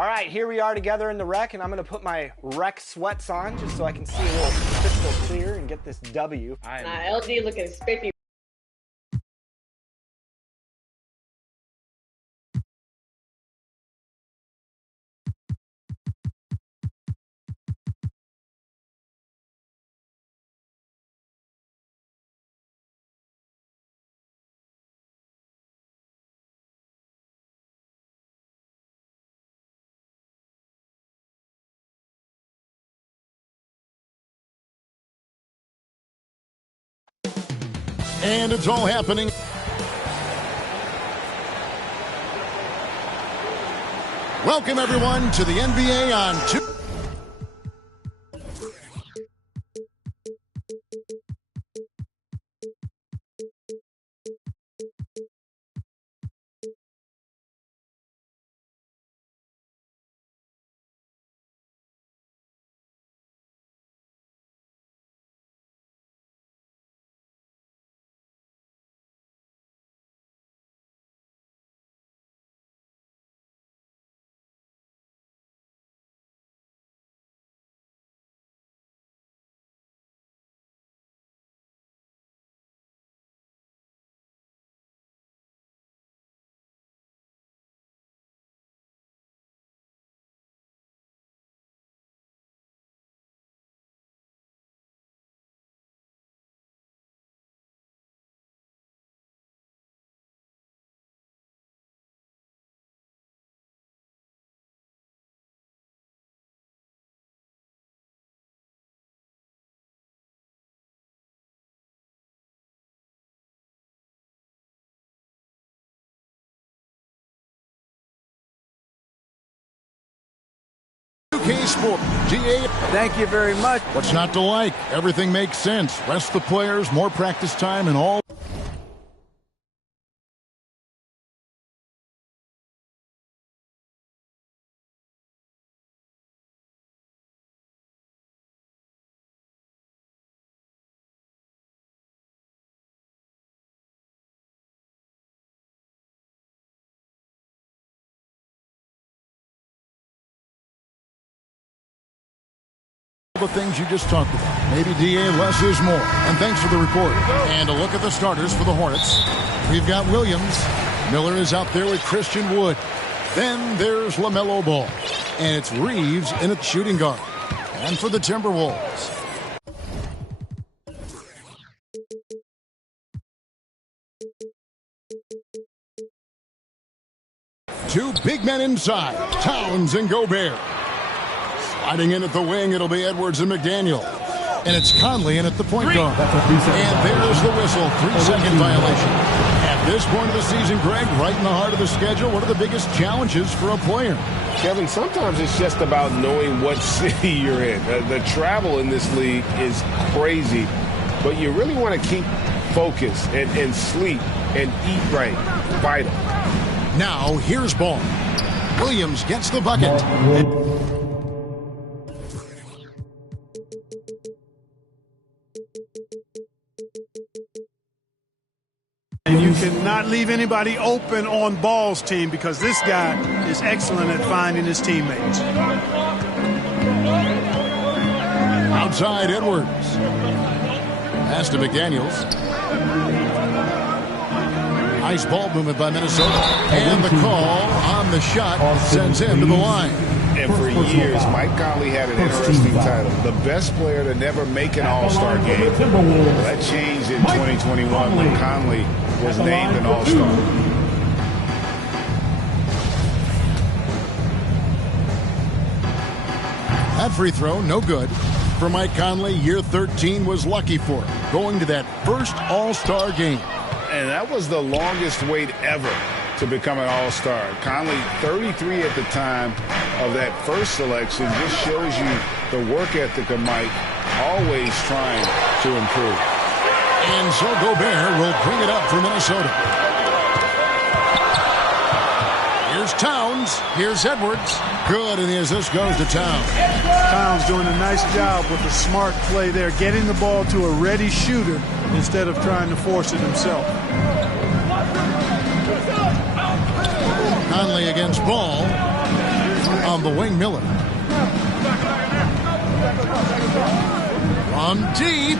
All right, here we are together in the rec, and I'm going to put my rec sweats on just so I can see a little crystal clear and get this W. LD looking spiffy. And it's all happening. Welcome, everyone, to the NBA on 2. Sport. GA. Thank you very much. What's not to like? Everything makes sense. Rest the players, more practice time, and all. The things you just talked about. Maybe DA less is more. And thanks for the report. And a look at the starters for the Hornets. We've got Williams. Miller is out there with Christian Wood. Then there's LaMelo Ball. And it's Reeves in at shooting guard. And for the Timberwolves, two big men inside, Towns and Gobert. Sliding in at the wing, it'll be Edwards and McDaniel. And it's Conley in at the point guard. And there's the whistle, 3-second violation. At this point of the season, Greg, right in the heart of the schedule, what are the biggest challenges for a player? Kevin, sometimes it's just about knowing what city you're in. The travel in this league is crazy, but you really want to keep focus and sleep and eat right. Vital. Now, here's Ball. Williams gets the bucket. And you cannot leave anybody open on Ball's team because this guy is excellent at finding his teammates. Outside Edwards. Pass to McDaniels. Nice ball movement by Minnesota. And the call on the shot sends him to the line. And for years, Mike Conley had an interesting title. The best player to never make an All-Star game. Well, that changed in 2021 when Conley was named an All-Star. That free throw, no good. For Mike Conley, year 13 was lucky for him, going to that first All-Star game. And that was the longest wait ever to become an All-Star. Conley, 33 at the time of that first selection, just shows you the work ethic of Mike, always trying to improve. And so Gobert will bring it up for Minnesota. Here's Towns. Here's Edwards. Good, and as this goes to Towns. Towns doing a nice job with the smart play there, getting the ball to a ready shooter instead of trying to force it himself. Conley against Ball. On the wing, Miller. From deep.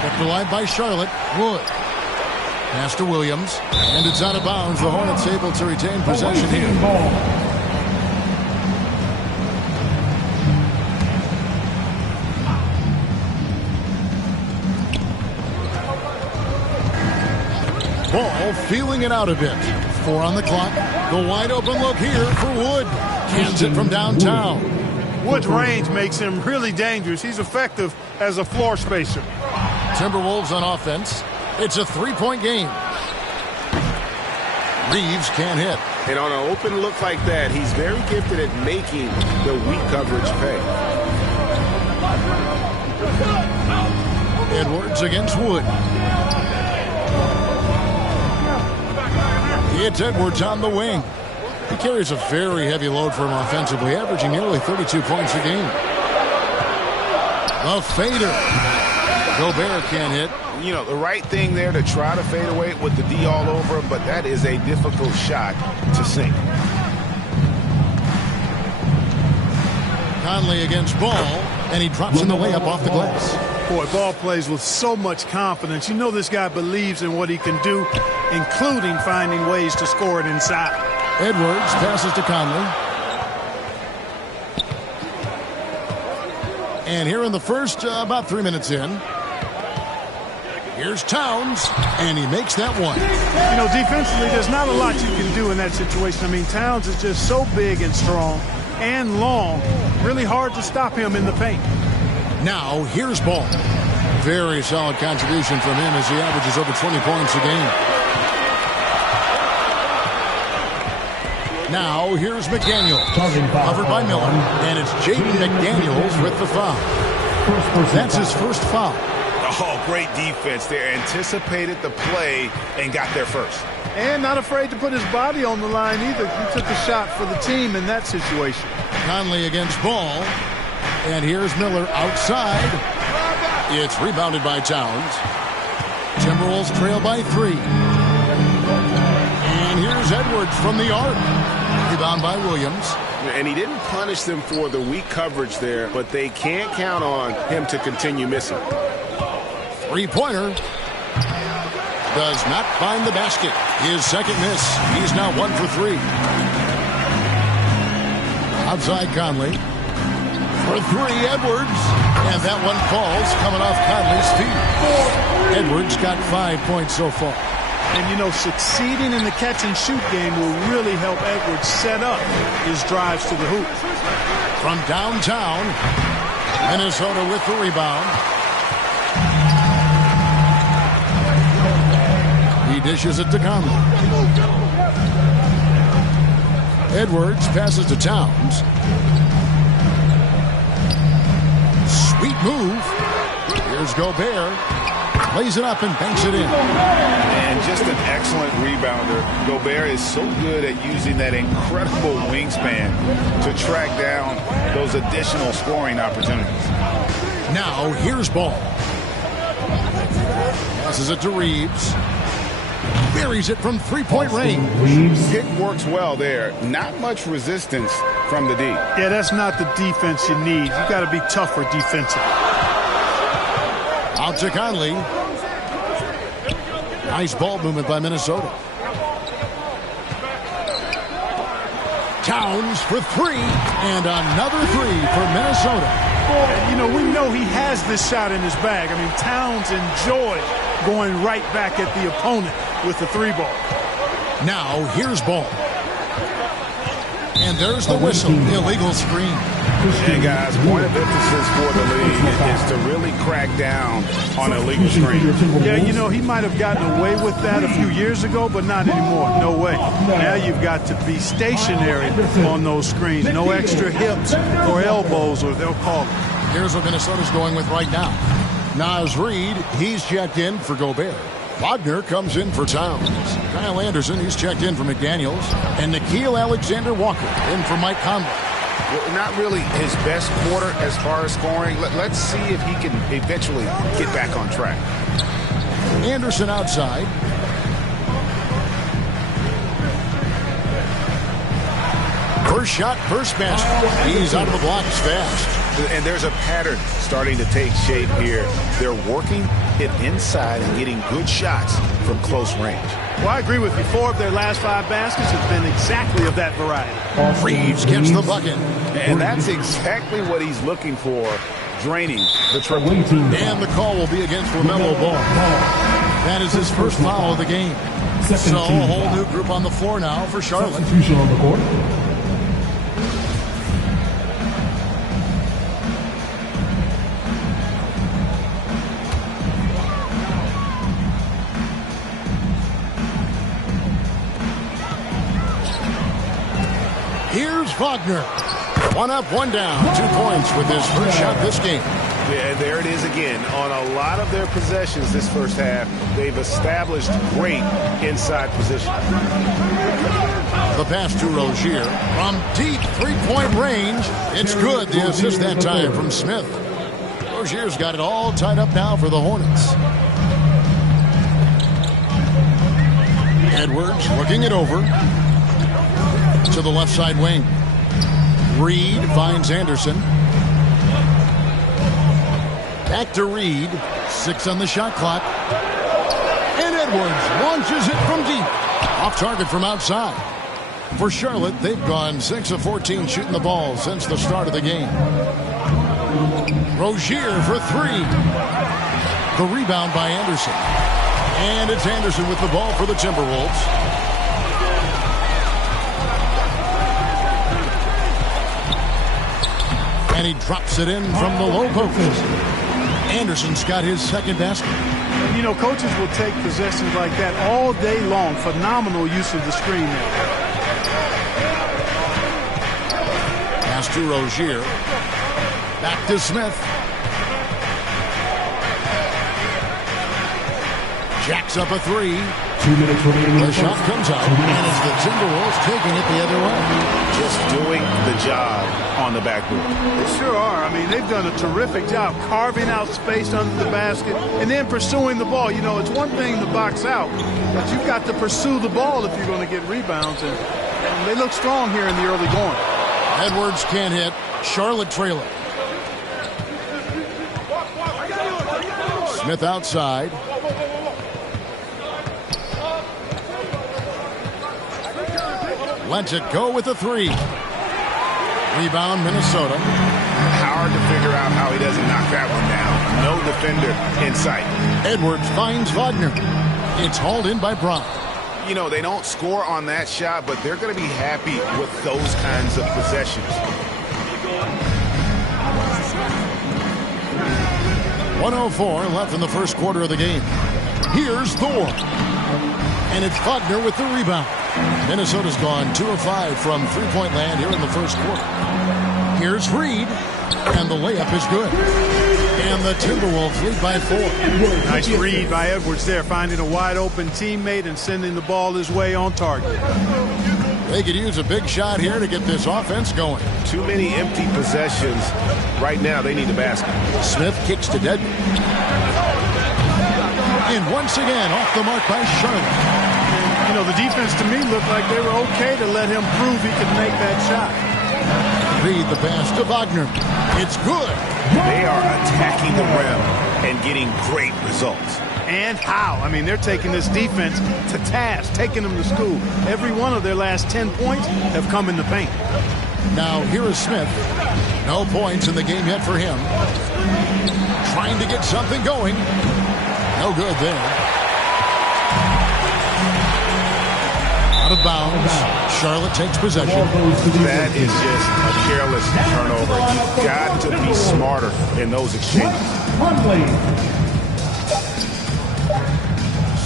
Kept alive by Charlotte. Wood. Pass to Williams. And it's out of bounds. The Hornets able to retain possession here. Ball feeling it out a bit. 4 on the clock. The wide open look here for Wood. Cans it from downtown. Wood's range makes him really dangerous. He's effective as a floor spacer. Timberwolves on offense. It's a 3-point game. Reeves can't hit. And on an open look like that, he's very gifted at making the weak coverage pay. Edwards against Wood. It's Edwards on the wing. He carries a very heavy load for him offensively, averaging nearly 32 points a game. The fader. Gobert can't hit. You know, the right thing there to try to fade away with the D all over him, but that is a difficult shot to sink. Conley against Ball, and he drops in the layup off the glass. Boy, Ball plays with so much confidence. You know this guy believes in what he can do, including finding ways to score it inside. Edwards passes to Conley. And here in the first, about 3 minutes in, here's Towns, and he makes that one. You know, defensively, there's not a lot you can do in that situation. I mean, Towns is just so big and strong and long. Really hard to stop him in the paint. Now, here's Ball. Very solid contribution from him as he averages over 20 points a game. Now, here's McDaniel. Covered by Miller. And it's Jaden McDaniels with the foul. That's his first foul. Oh, great defense there. Anticipated the play and got there first. And not afraid to put his body on the line either. He took a shot for the team in that situation. Conley against Ball. And here's Miller outside. It's rebounded by Towns. Timberwolves trail by 3. And here's Edwards from the arc. Rebound by Williams. And he didn't punish them for the weak coverage there, but they can't count on him to continue missing. Three-pointer. Does not find the basket. His second miss. He's now 1 for 3. Outside Conley. For 3, Edwards. And that one falls, coming off Conley's feet. Edwards got 5 points so far. And, you know, succeeding in the catch-and-shoot game will really help Edwards set up his drives to the hoop. From downtown, Minnesota with the rebound. He dishes it to Conley. Edwards passes to Towns. Sweet move. Here's Gobert. Lays it up and banks it in. And just an excellent rebounder. Gobert is so good at using that incredible wingspan to track down those additional scoring opportunities. Now, here's Ball. Passes it to Reeves. Buries it from 3-point range. Pick works well there. Not much resistance from the D. Yeah, that's not the defense you need. You got to be tougher defensively. Out to Conley. Nice ball movement by Minnesota. Towns for 3, and another 3 for Minnesota. You know, we know he has this shot in his bag. I mean, Towns enjoys going right back at the opponent with the 3-ball. Now, here's Ball. And there's the whistle. Illegal screen. And guys, point of emphasis for the league is to really crack down on illegal screens. Yeah, you know, he might have gotten away with that a few years ago, but not anymore. No way. Now you've got to be stationary on those screens. No extra hips or elbows, or they'll call it. Here's what Minnesota's going with right now. Naz Reid, he's checked in for Gobert. Wagner comes in for Towns. Kyle Anderson, he's checked in for McDaniels. And Nickeil Alexander-Walker in for Mike Conley. Well, not really his best quarter as far as scoring. Let's see if he can eventually get back on track. Anderson outside. First shot, first basket. He's out of the blocks fast. And there's a pattern starting to take shape here. They're working it inside and getting good shots from close range. Well, I agree with you. 4 of their last 5 baskets have been exactly of that variety. Reeves gets the bucket. And that's exactly what he's looking for, draining the triple. And the call will be against LaMelo Ball. That is his first foul of the game. So a whole new group on the floor now for Charlotte. Substitution on the court. Here's Wagner. 1 up, 1 down. 2 points with his first shot this game. Yeah, there it is again. On a lot of their possessions this first half, they've established great inside position. The pass to Rozier from deep three-point range. It's good. The assist that time from Smith. Rozier's got it all tied up now for the Hornets. Edwards looking it over to the left side wing. Reed finds Anderson. Back to Reed. 6 on the shot clock. And Edwards launches it from deep. Off target from outside. For Charlotte, they've gone 6 of 14 shooting the ball since the start of the game. Rozier for 3. The rebound by Anderson. And it's Anderson with the ball for the Timberwolves. And he drops it in from the low post. Anderson's got his second basket. You know, coaches will take possessions like that all day long. Phenomenal use of the screen there. Pass to Rozier. Back to Smith. Jacks up a 3. 2 minutes remaining. The shot comes out, and it's the Timberwolves taking it the other way. Just doing the job on the backboard. They sure are. I mean, they've done a terrific job carving out space under the basket and then pursuing the ball. You know, it's one thing to box out, but you've got to pursue the ball if you're going to get rebounds. And they look strong here in the early going. Edwards can't hit. Charlotte trailing. Smith outside. Lets it go with a 3. Rebound, Minnesota. Hard to figure out how he doesn't knock that one down. No defender in sight. Edwards finds Wagner. It's hauled in by Brown. You know, they don't score on that shot, but they're going to be happy with those kinds of possessions. 1:04 left in the first quarter of the game. Here's Thor. And it's Wagner with the rebound. Minnesota's gone 2 of 5 from three-point land here in the first quarter. Here's Reed. And the layup is good. And the Timberwolves lead by 4. Nice read by Edwards there, finding a wide-open teammate and sending the ball his way on target. They could use a big shot here to get this offense going. Too many empty possessions. Right now, they need a basket. Smith kicks to Dedmon. And once again, off the mark by Charlotte. You know, the defense to me looked like they were okay to let him prove he could make that shot. Reed the pass to Wagner. It's good. They are attacking the rim and getting great results. And how? I mean, they're taking this defense to task, taking them to school. Every one of their last 10 points have come in the paint. Now, here is Smith. No points in the game yet for him. Trying to get something going. No good there. Out of bounds. Charlotte takes possession. That is just a careless turnover. You've got to be smarter in those exchanges.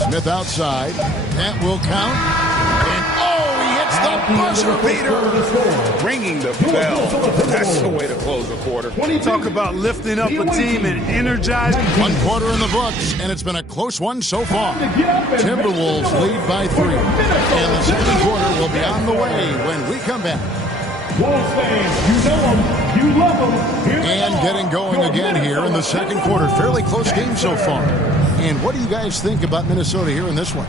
Smith outside. That will count. And he hits the buzzer beater. Ringing the bell. That's the way to close the quarter. Talk about lifting up a team and energizing. 1 quarter in the books, and it's been a close one so far. Timberwolves lead by 3. And the second quarter will be on the way when we come back. Wolves fans, you know them, you love them. And getting going again here in the second quarter. Fairly close game so far. And what do you guys think about Minnesota here in this one?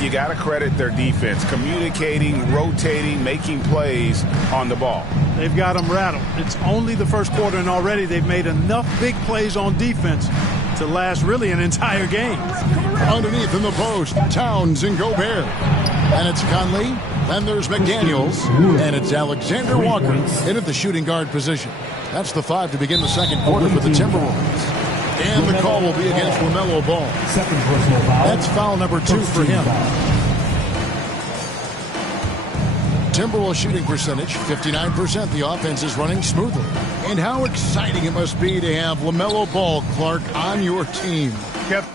you got to credit their defense, communicating, rotating, making plays on the ball. They've got them rattled. It's only the first quarter, and already they've made enough big plays on defense to last really an entire game. Underneath in the post, Towns and Gobert. And it's Conley. Then there's McDaniels. And it's Alexander Walker in at the shooting guard position. That's the 5 to begin the second quarter for the Timberwolves. And the call will be against LaMelo Ball. Second personal foul. That's foul number 2 for him. Timberwolves shooting percentage, 59%. The offense is running smoothly. And how exciting it must be to have LaMelo Ball, Clark, on your team. Kept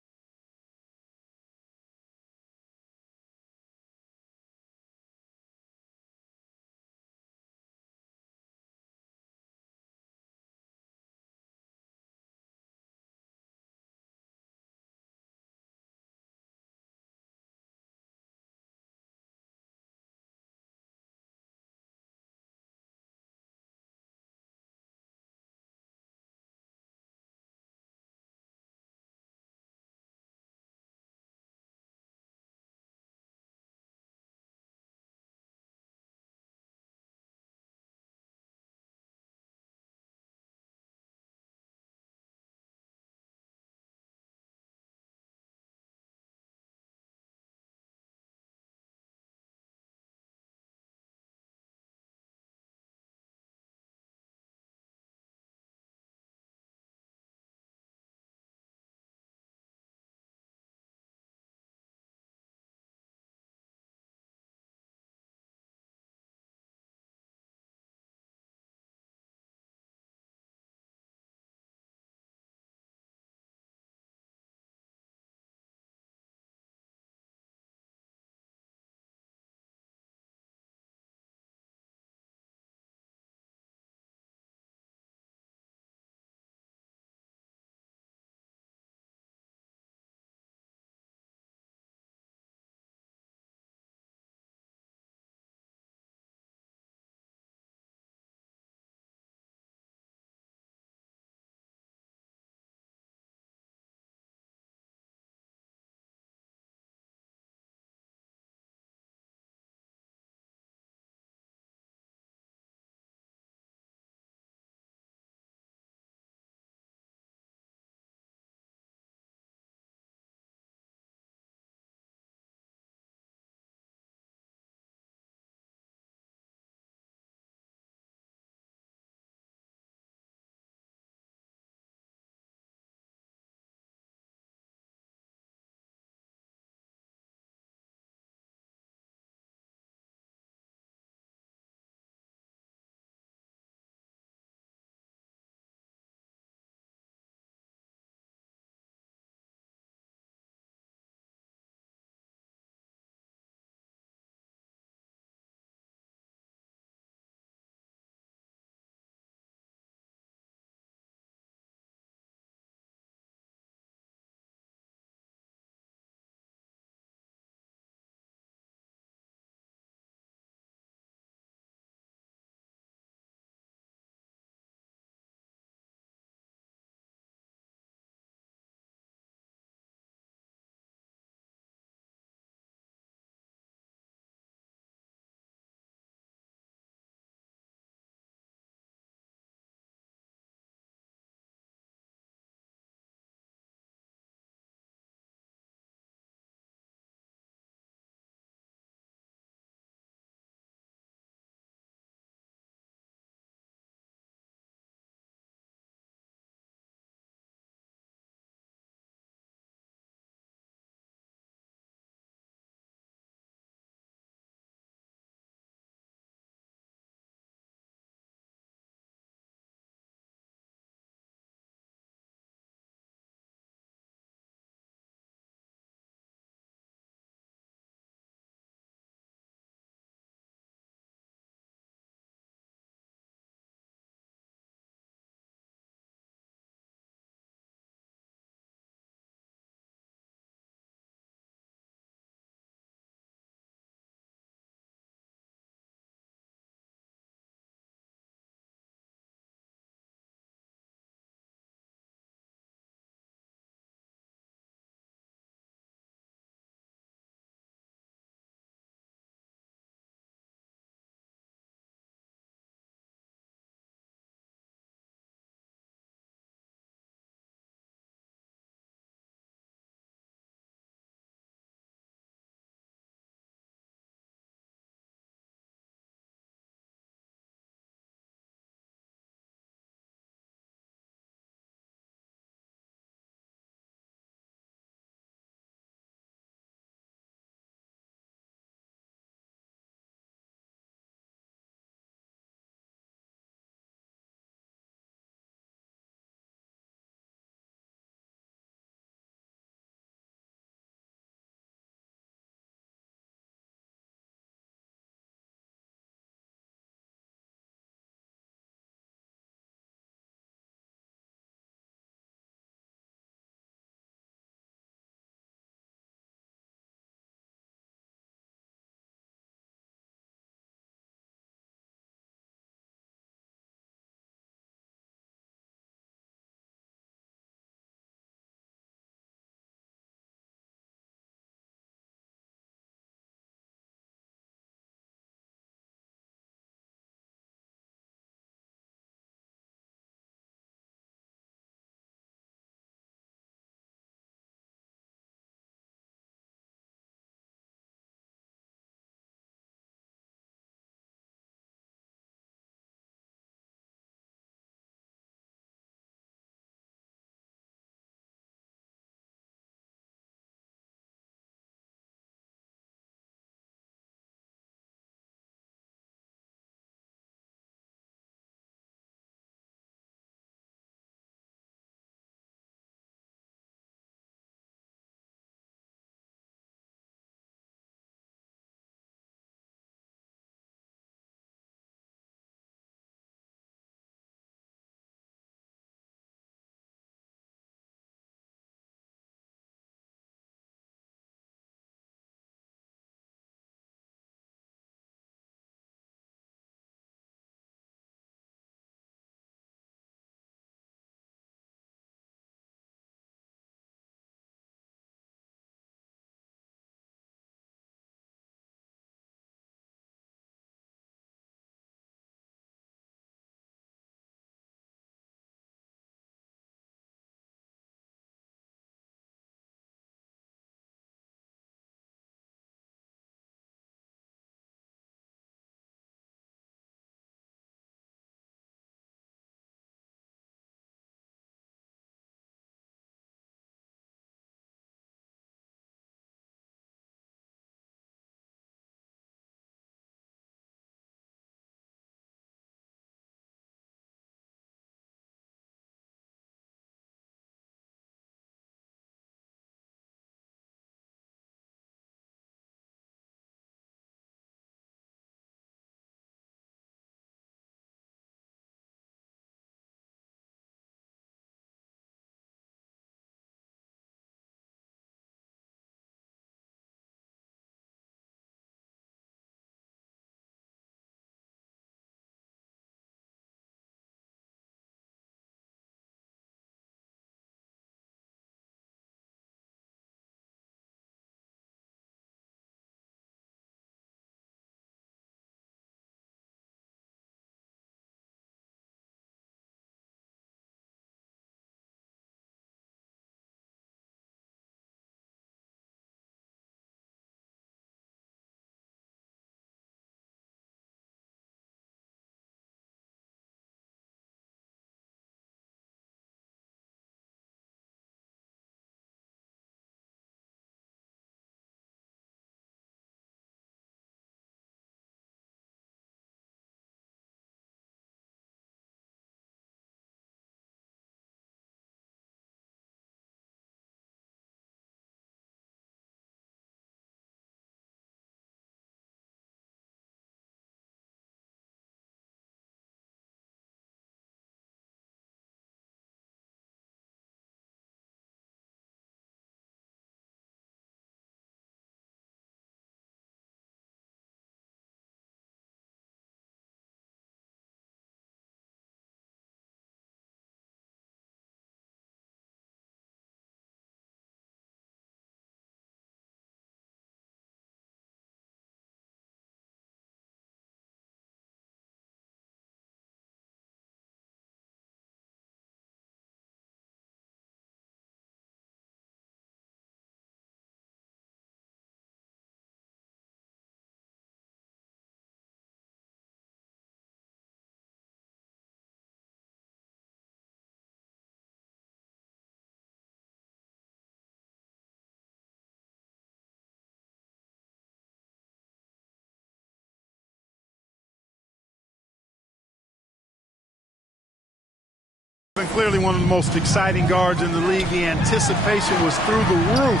Clearly one of the most exciting guards in the league. The anticipation was through the roof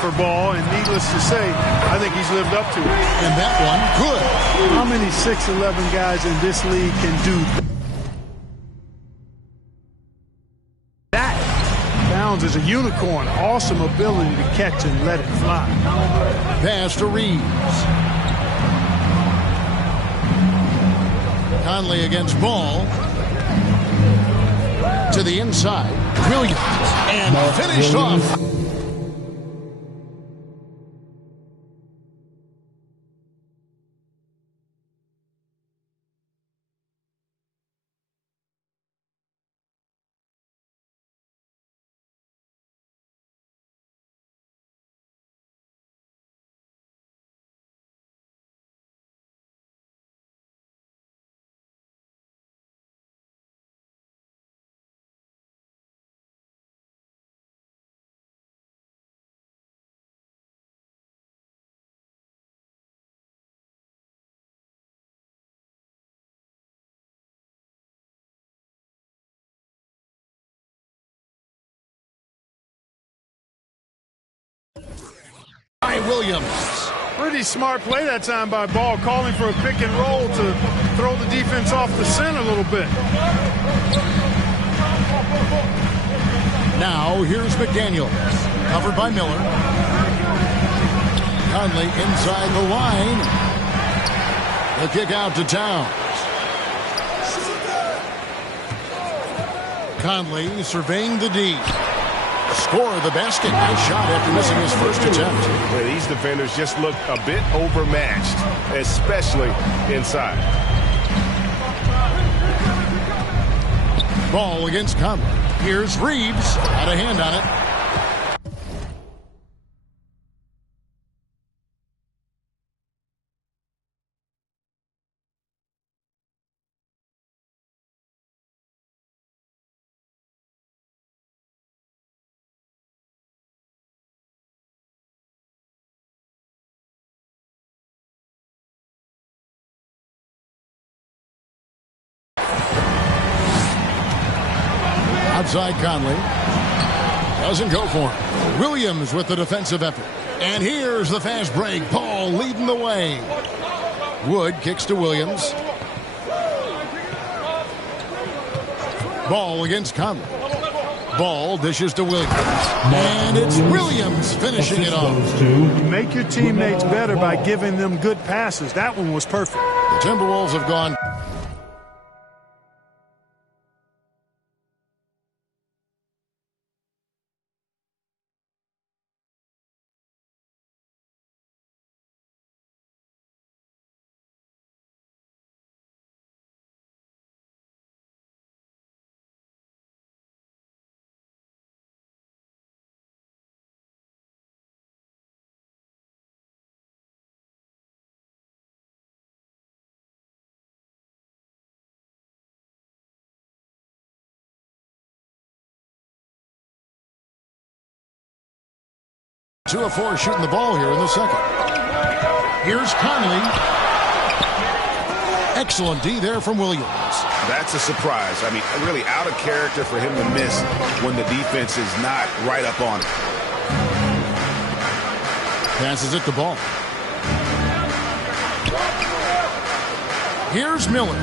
for Ball, and needless to say, I think he's lived up to it. And that one, good. How many 6'11" guys in this league can do that? Downs is a unicorn. Awesome ability to catch and let it fly. Pass to Reeves. Conley against Ball. To the inside. Williams. And finished off. Williams. Pretty smart play that time by Ball, calling for a pick and roll to throw the defense off the scent a little bit. Now here's McDaniels, covered by Miller. Conley inside the line. The kick out to Towns. Conley surveying the D. Score the basket. Nice shot after missing his first attempt. Yeah, these defenders just look a bit overmatched, especially inside. Ball against Conley. Here's Reeves. Had a hand on it. Outside Conley. Doesn't go for him. Williams with the defensive effort. And here's the fast break. Ball leading the way. Wood kicks to Williams. Ball against Conley. Ball dishes to Williams. And it's Williams finishing it off. You make your teammates better by giving them good passes. That one was perfect. The Timberwolves have gone. Two of four shooting the ball here in the second. Here's Conley. Excellent D there from Williams. That's a surprise. I mean, really out of character for him to miss when the defense is not right up on it. Passes it to Ball. Here's Miller.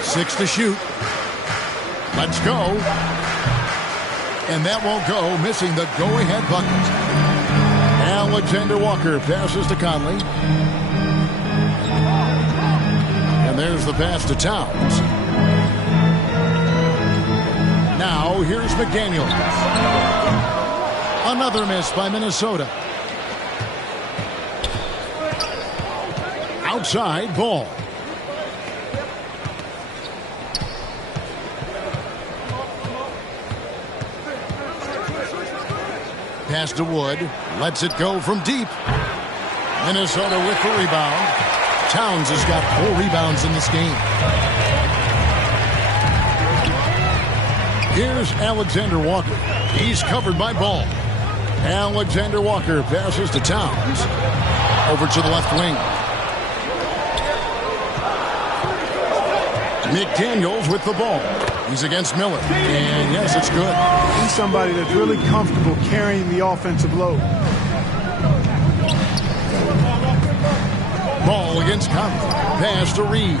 6 to shoot. Let's go. And that won't go, missing the go-ahead bucket. Alexander Walker passes to Conley. And there's the pass to Towns. Now here's McDaniels. Another miss by Minnesota. Outside Ball. Pass to Wood. Lets it go from deep. Minnesota with the rebound. Towns has got 4 rebounds in this game. Here's Alexander Walker. He's covered by Ball. Alexander Walker passes to Towns. Over to the left wing. McDaniels with the ball. He's against Miller. And yes, it's good. He's somebody that's really comfortable carrying the offensive load. Ball against Conley. Pass to Reeves.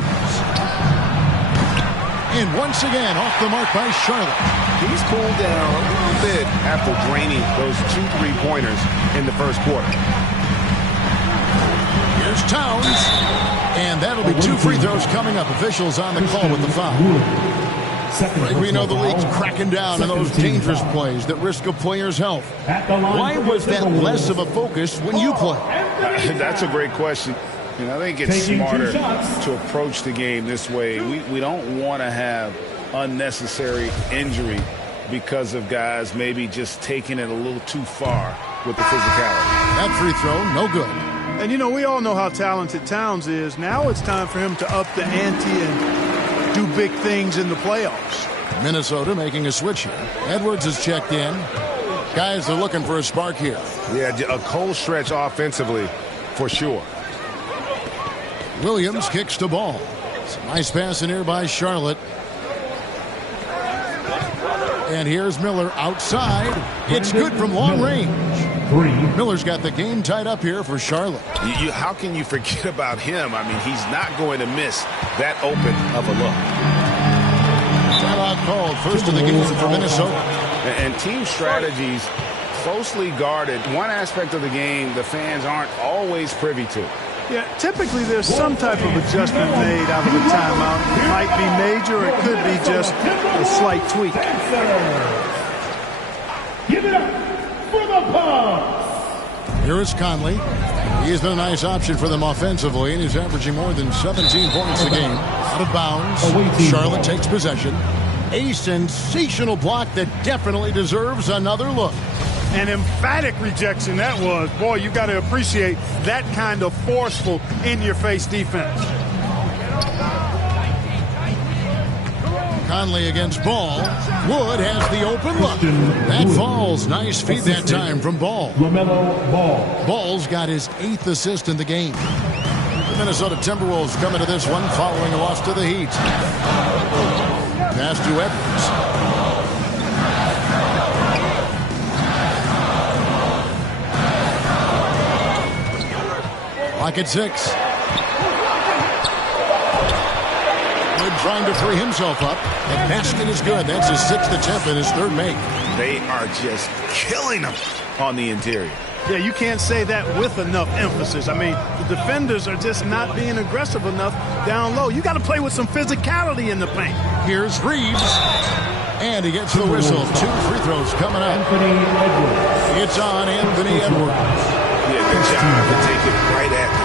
And once again, off the mark by Charlotte. He's cooled down a little bit after draining those 2 3-pointers in the first quarter. Here's Towns. And that'll be 2 free throws coming up. Officials on the call with the foul. We know the league's cracking down on those dangerous plays that risk a player's health. Why was that less of a focus when you play? That's a great question. And I think it's smarter to approach the game this way. We don't want to have unnecessary injury because of guys maybe just taking it a little too far with the physicality. That free throw, no good. And, you know, we all know how talented Towns is. Now it's time for him to up the ante and do big things in the playoffs. Minnesota making a switch here. Edwards is checked in. Guys are looking for a spark here. Yeah, a cold stretch offensively for sure. Williams kicks the ball. Some nice pass in here by Charlotte. And here's Miller outside. It's good from long range. Miller's got the game tied up here for Charlotte. How can you forget about him? I mean, he's not going to miss that open of a look. Timeout called. First of the game for Minnesota. And team strategies closely guarded. One aspect of the game the fans aren't always privy to. Yeah, typically there's some type of adjustment made out of a timeout. It might be major, or it could be just a slight tweak. Give it up for the Bucks. Here is Conley. He's been a nice option for them offensively, and he's averaging more than 17 points a game. Out of bounds. Charlotte takes possession. A sensational block that definitely deserves another look. An emphatic rejection that was. Boy, you got to appreciate that kind of forceful in-your-face defense. Conley against Ball. Wood has the open look. That falls. Nice feed that time from Ball. Ball's got his 8th assist in the game. The Minnesota Timberwolves coming to this one following a loss to the Heat. Pass to Edwards. Clock at 6. Wood trying to free himself up. That basket is good. That's his 6th attempt and his 3rd make. They are just killing him on the interior. Yeah, you can't say that with enough emphasis. I mean, the defenders are just not being aggressive enough down low. You got to play with some physicality in the paint. Here's Reeves. And he gets the whistle. 2 free throws coming up. It's on Anthony Edwards. Yeah, good job to take it right at him.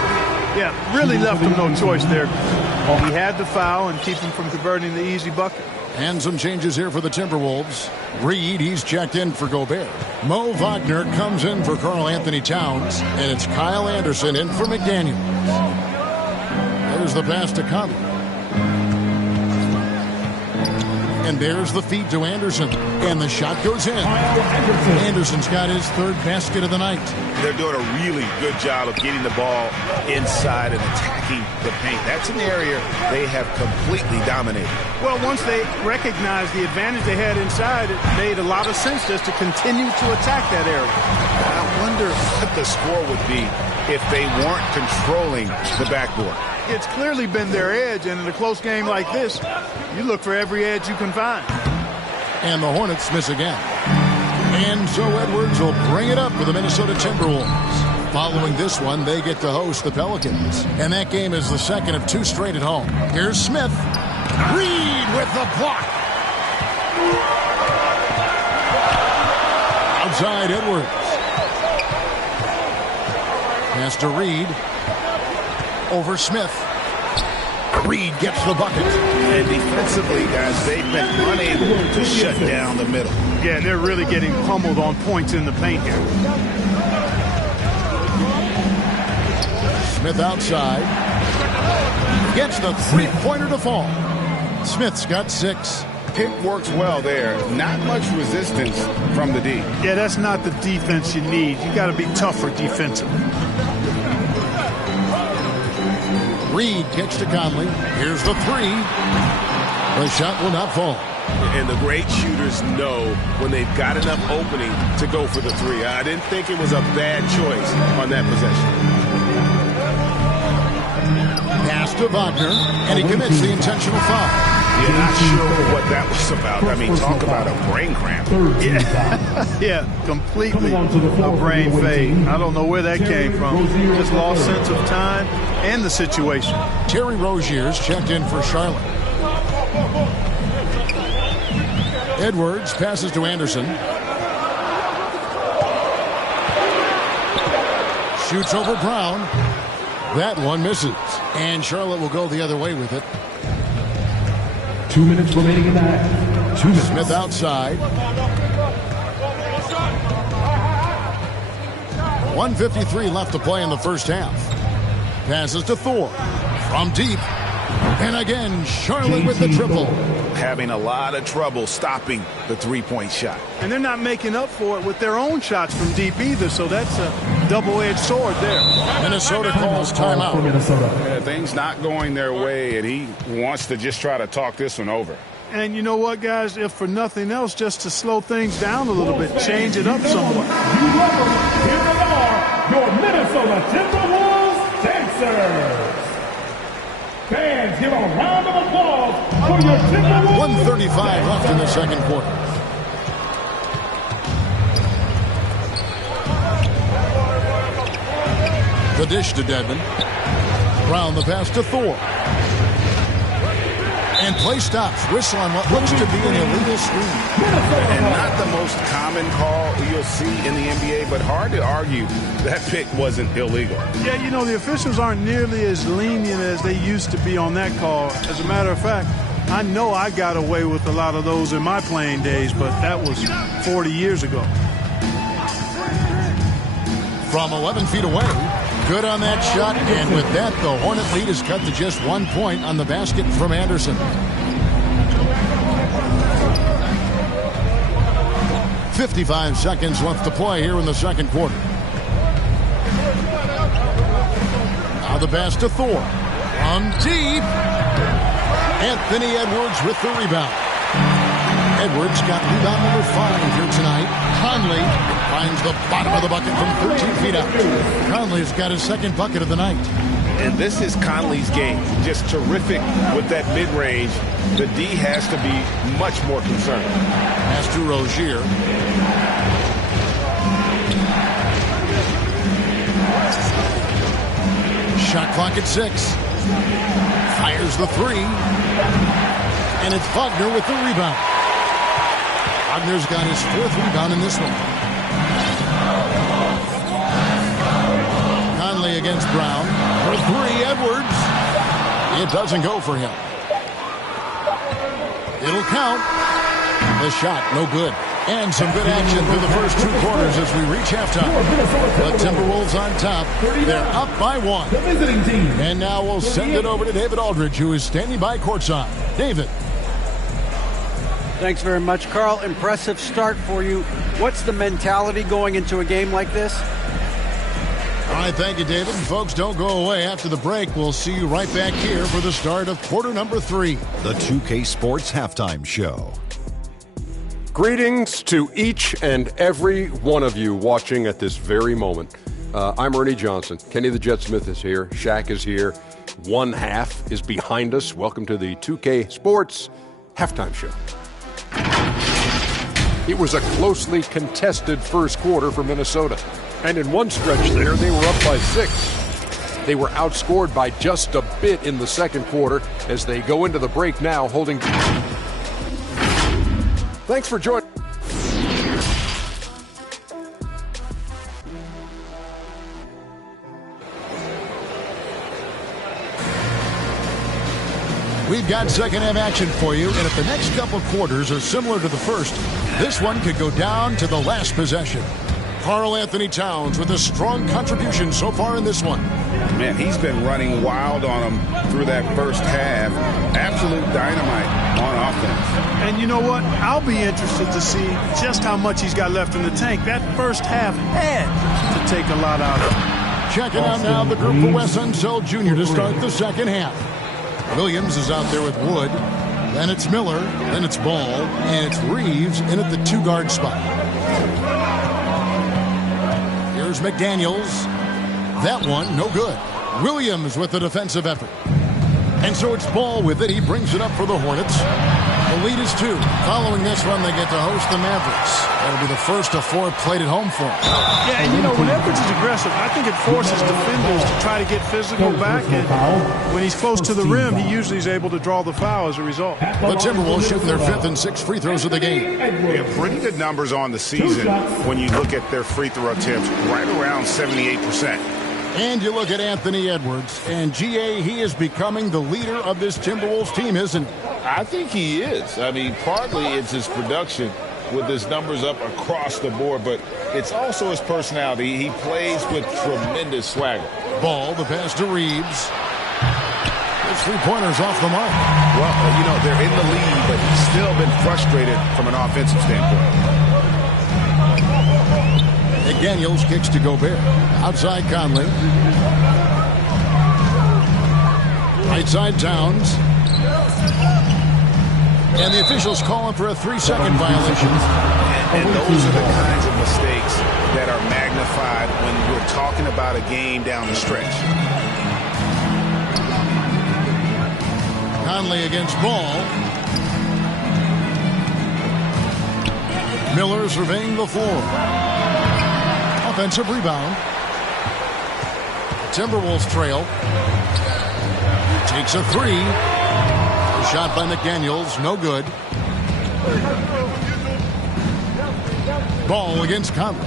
Yeah, really left him no choice there. He had the foul and keep him from converting the easy bucket. And some changes here for the Timberwolves. Reed, he's checked in for Gobert. Mo Wagner comes in for Karl Anthony Towns. And it's Kyle Anderson in for McDaniel. There's the pass to Conley. And there's the feed to Anderson. And the shot goes in. Anderson's got his 3rd basket of the night. They're doing a really good job of getting the ball inside and attacking the paint. That's an area they have completely dominated. Well, once they recognized the advantage they had inside, it made a lot of sense just to continue to attack that area. I wonder what the score would be if they weren't controlling the backboard. It's clearly been their edge, and in a close game like this, you look for every edge you can find. And the Hornets miss again. And so Edwards will bring it up for the Minnesota Timberwolves. Following this one, they get to host the Pelicans. And that game is the 2nd of 2 straight at home. Here's Smith. Reed with the block. Outside Edwards. Pass to Reed. Over Smith. Reed gets the bucket. And defensively, guys, they've been unable to shut down the middle. Yeah, they're really getting pummeled on points in the paint here. Smith outside. Gets the 3-pointer to fall. Smith's got 6. Pick works well there. Not much resistance from the D. Yeah, that's not the defense you need. You got to be tougher defensively. Reed kicks to Conley. Here's the 3. The shot will not fall. And the great shooters know when they've got enough opening to go for the three. I didn't think it was a bad choice on that possession. Pass to Wagner, and he commits the intentional foul. You're not sure what that was about. I mean, talk about a brain cramp. Yeah, completely a brain fade. I don't know where that came from. Just lost sense of time and the situation. Terry Rozier's checked in for Charlotte. Edwards passes to Anderson. Shoots over Brown. That one misses. And Charlotte will go the other way with it. 2 minutes remaining in the half. 2 minutes. Smith outside. 1:53 left to play in the first half. Passes to Thor. From deep. And again, Charlotte with the triple. Having a lot of trouble stopping the three-point shot. And they're not making up for it with their own shots from deep either, so that's a double-edged sword there. Minnesota calls timeout. For Minnesota. Yeah, things not going their way, and he wants to just try to talk this one over. And you know what, guys? If for nothing else, just to slow things down a little bit, change it up somewhat. You love them. Here they are, your Minnesota Timberwolves dancers. Fans, give a round of applause for your Timberwolves. 1:35 left in the second quarter. The dish to Dedmon. Brown the pass to Thor. And play stops. Whistle on what looks to be an illegal screen. And not the most common call you'll see in the NBA, but hard to argue that pick wasn't illegal. Yeah, you know, the officials aren't nearly as lenient as they used to be on that call. As a matter of fact, I know I got away with a lot of those in my playing days, but that was 40 years ago. From 11 feet away. Good on that shot, and with that, the Hornet lead is cut to just 1 point on the basket from Anderson. 55 seconds left to play here in the second quarter. Now the pass to Thor. From deep. Anthony Edwards with the rebound. Edwards got rebound number 5 here tonight. Conley finds the bottom of the bucket from 13 feet out. Conley's got his second bucket of the night. And this is Conley's game. Just terrific with that mid-range. The D has to be much more concerned. Pass to Rozier. Shot clock at 6. Fires the 3. And it's Wagner with the rebound. Wagner's got his 4th rebound in this one. Conley against Brown. For 3, Edwards. It doesn't go for him. It'll count. The shot, no good. And some good action through the first 2 quarters as we reach halftime. The Timberwolves on top. They're up by 1. The visiting team. And now we'll send it over to David Aldridge, who is standing by courtside. David. Thanks very much, Carl. Impressive start for you. What's the mentality going into a game like this? All right, thank you, David. And folks, don't go away. After the break, we'll see you right back here for the start of quarter number 3. The 2K Sports Halftime Show. Greetings to each and every one of you watching at this very moment. I'm Ernie Johnson. Kenny the Jet Smith is here. Shaq is here. 1 half is behind us. Welcome to the 2K Sports Halftime Show. It was a closely contested first quarter for Minnesota. And in one stretch there, they were up by 6. They were outscored by just a bit in the second quarter as they go into the break now holding. Thanks for joining. We've got second half action for you, and if the next couple quarters are similar to the first, this one could go down to the last possession. Karl Anthony Towns with a strong contribution so far in this one. Man, he's been running wild on them through that first half. Absolute dynamite on offense. And you know what? I'll be interested to see just how much he's got left in the tank. That first half had to take a lot out of him. Checking out now the group for Wes Unseld Jr. to start the second half. Williams is out there with Wood. Then it's Miller. Then it's Ball. And it's Reeves in at the 2-guard spot. Here's McDaniels. That one, no good. Williams with the defensive effort. And so it's Ball with it. He brings it up for the Hornets. The lead is 2. Following this run, they get to host the Mavericks. That'll be the first of 4 played at home for them. Yeah, and when Edwards is aggressive, I think it forces defenders to try to get physical back. And when he's close to the rim, he usually is able to draw the foul as a result. The Timberwolves shooting their 5th and 6th free throws of the game. Yeah, pretty good numbers on the season when you look at their free throw attempts, right around 78%. And you look at Anthony Edwards, and GA, he is becoming the leader of this Timberwolves team, isn't he? I think he is. I mean, partly it's his production with his numbers up across the board, but it's also his personality. He plays with tremendous swagger. Ball, the pass to Reeves. His 3-pointers off the mark. Well, they're in the lead, but he's still been frustrated from an offensive standpoint. McDaniels kicks to Gobert. Outside Conley. Right side Towns. And the officials calling for a 3-second violation. And those are the kinds of mistakes that are magnified when we're talking about a game down the stretch. Conley against Ball. Miller surveying the floor. Offensive rebound. Timberwolves trail. Takes a 3. A shot by McDaniels, no good. Ball against Conley.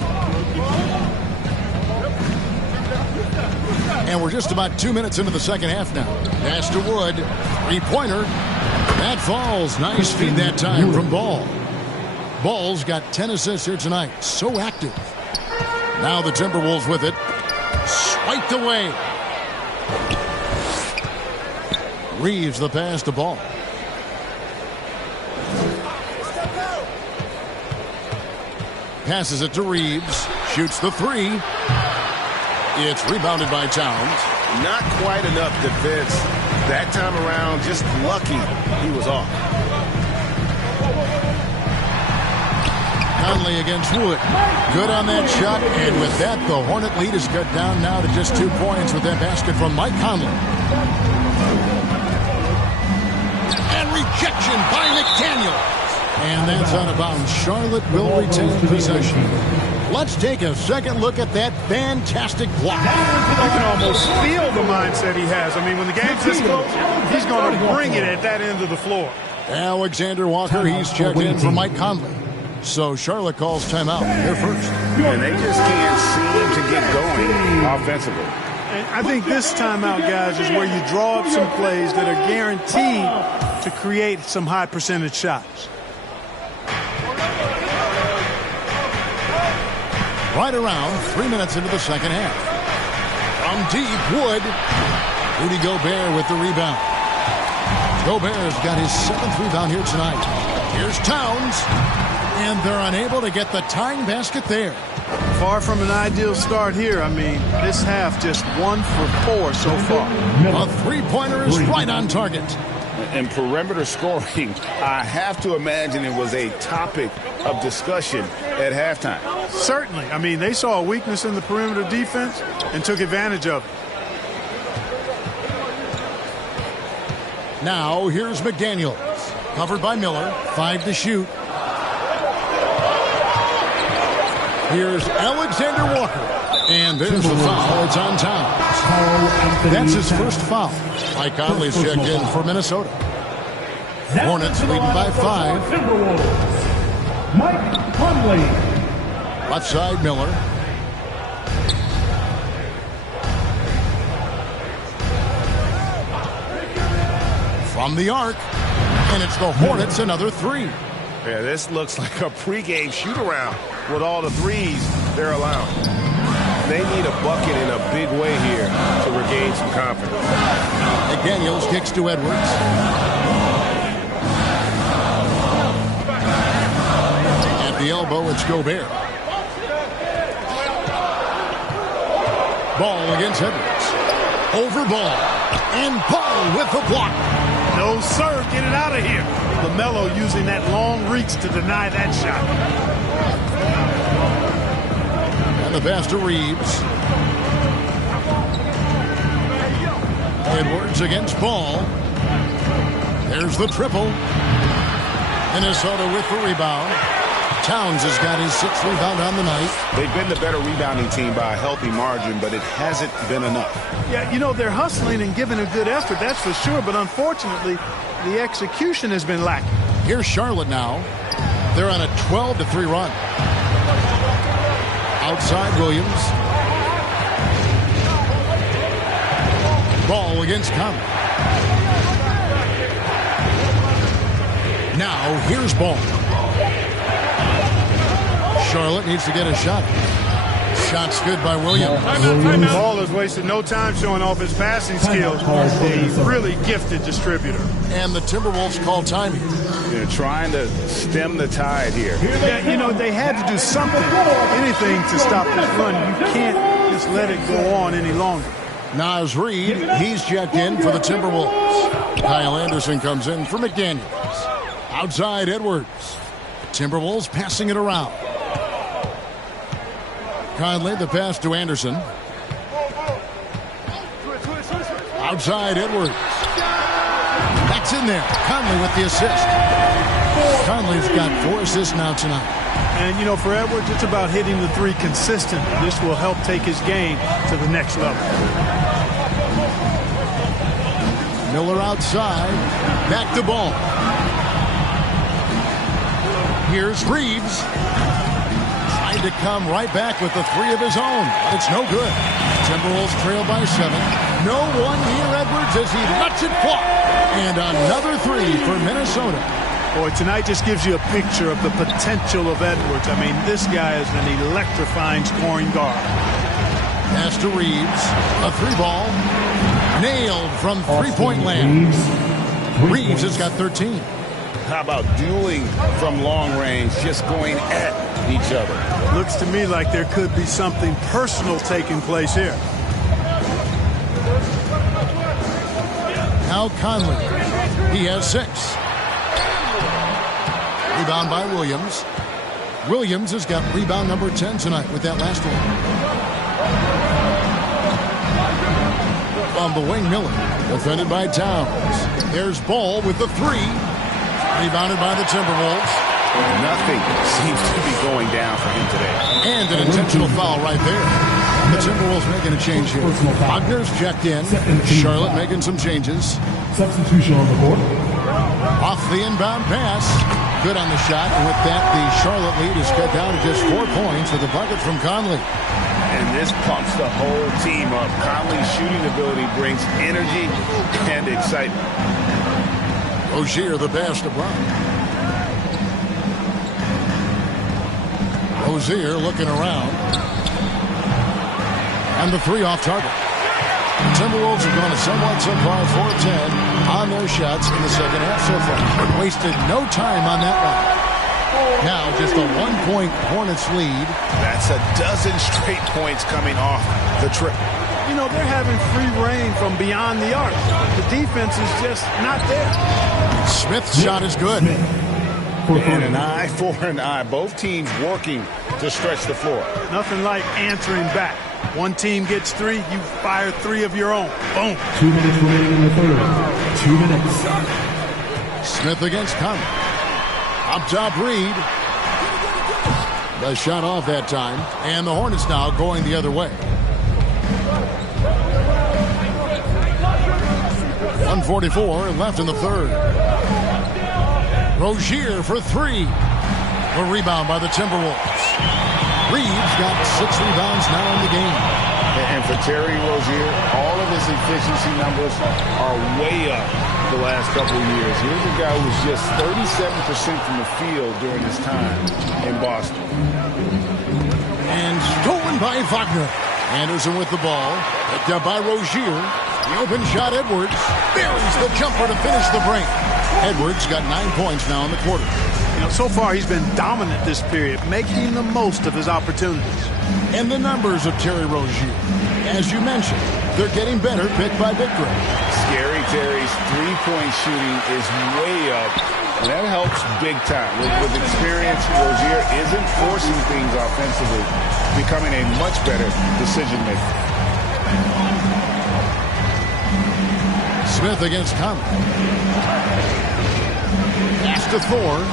And we're just about 2 minutes into the second half now. Pass to Wood. 3-pointer. That falls. Nice feed that time from Ball. Ball's got 10 assists here tonight. So active. Now the Timberwolves with it. Swiped away. Reeves the pass to Ball. Passes it to Reeves. Shoots the 3. It's rebounded by Towns. Not quite enough defense that time around. Just lucky he was off. Conley against Wood. Good on that shot. And with that, the Hornet lead is cut down now to just 2 points with that basket from Mike Conley. And rejection by McDaniels. And that's out of bounds. Charlotte will retain possession. Let's take a second look at that fantastic block. You can almost feel the mindset he has. I mean, when the game's this close, he's going to bring it at that end of the floor. Alexander Walker, he's checked in for Mike Conley. So Charlotte calls timeout. They're first. And they just can't seem to get going offensively. And I think this timeout, guys, is where you draw up some plays that are guaranteed to create some high percentage shots. Right around 3 minutes into the second half. From deep, Wood. Rudy Gobert with the rebound. Gobert's got his 7th rebound here tonight. Here's Towns. And they're unable to get the tying basket there. Far from an ideal start here. I mean, this half just 1 for 4 so far. A 3-pointer is right on target. And perimeter scoring, I have to imagine it was a topic of discussion at halftime. Certainly. I mean, they saw a weakness in the perimeter defense and took advantage of it. Now, here's McDaniels. Covered by Miller. 5 to shoot. Here's Alexander Walker. And there's the foul. It's on Towns. That's his first foul. Mike Conley's checked in for Minnesota. Hornets leading by 5. Mike Conley. Left side, Miller. From the arc. And it's the Hornets, another 3. Yeah, this looks like a pregame shoot-around with all the threes they're allowing. They need a bucket in a big way here to regain some confidence. McDaniels kicks to Edwards. At the elbow, it's Gobert. Ball against Edwards. Over Ball. And Ball with the block. No, sir. Get it out of here. LaMelo using that long reach to deny that shot. And the pass to Reeves. Edwards against Ball. There's the triple. Minnesota with the rebound. Towns has got his 6th rebound on the night. They've been the better rebounding team by a healthy margin, but it hasn't been enough. Yeah, you know, they're hustling and giving a good effort, that's for sure. But unfortunately, the execution has been lacking. Here's Charlotte now. They're on a 12-3 run. Outside Williams. Ball against Conley. Now here's Ball. Charlotte needs to get a shot. Shot's good by Williams. Ball has wasted no time showing off his passing skills. He's a really gifted distributor. And the Timberwolves call time here. They're trying to stem the tide here. Yeah, you know, they had to do something, anything to stop this run. You can't just let it go on any longer. Naz Reid, he's checked in for the Timberwolves. Kyle Anderson comes in for McDaniels. Outside Edwards. Timberwolves passing it around. Conley, the pass to Anderson. Outside Edwards. That's in there. Conley with the assist. Conley's got 4 assists now tonight. And, you know, for Edwards, it's about hitting the 3 consistently. This will help take his game to the next level. Miller outside. Back to Ball. Here's Reeves. Trying to come right back with the 3 of his own. But it's no good. Timberwolves trail by 7. No one near Edwards as he lets it fly. And another 3 for Minnesota. Boy, tonight just gives you a picture of the potential of Edwards. I mean, this guy is an electrifying scoring guard. Pass to Reeves. A 3-ball. Nailed from three-point land. Reeves has got 13. How about dueling from long range, just going at each other? Looks to me like there could be something personal taking place here. Now Conley. He has 6. Rebound by Williams. Williams has got rebound number 10 tonight with that last one. On the wing, Miller. Defended by Towns. There's Ball with the 3. Rebounded by the Timberwolves. Nothing seems to be going down for him today. And an intentional foul right there. The Timberwolves making a change here. Wagner's checked in. Charlotte making some changes. Substitution on the board. Off the inbound pass. Good on the shot. And with that, the Charlotte lead is cut down to just 4 points with a bucket from Conley. And this pumps the whole team up. Conley's shooting ability brings energy and excitement. Rozier the pass to Brown. Rozier looking around. And the 3 off target. The Timberwolves have gone a somewhat subpar 4-10 on their shots in the second half so far. Wasted no time on that one. Now just a 1-point Hornets lead. That's a dozen straight points coming off the trip. You know, they're having free reign from beyond the arc. The defense is just not there. Smith's shot is good. And an eye for an eye. Both teams working to stretch the floor. Nothing like answering back. One team gets 3, you fire 3 of your own. Boom. 2 minutes remaining in the third. 2 minutes. Smith against Conley. Up top, Reed. The shot off that time. And the Hornets now going the other way. 1:44 left in the third. Rozier for 3. A rebound by the Timberwolves. Reeves got 6 rebounds now in the game. And for Terry Rozier, all of his efficiency numbers are way up the last couple of years. Here's a guy who was just 37% from the field during his time in Boston. And stolen by Wagner. Anderson with the ball. Picked up by Rozier. The open shot, Edwards. Buries the jumper to finish the break. Edwards got 9 points now in the quarter. You know, so far he's been dominant this period, making the most of his opportunities. And the numbers of Terry Rozier, as you mentioned, they're getting better bit by bit. Scary Terry's three-point shooting is way up, and that helps big time. With experience, Rozier isn't forcing things offensively, becoming a much better decision maker. Smith against Conley. Pass to Thor.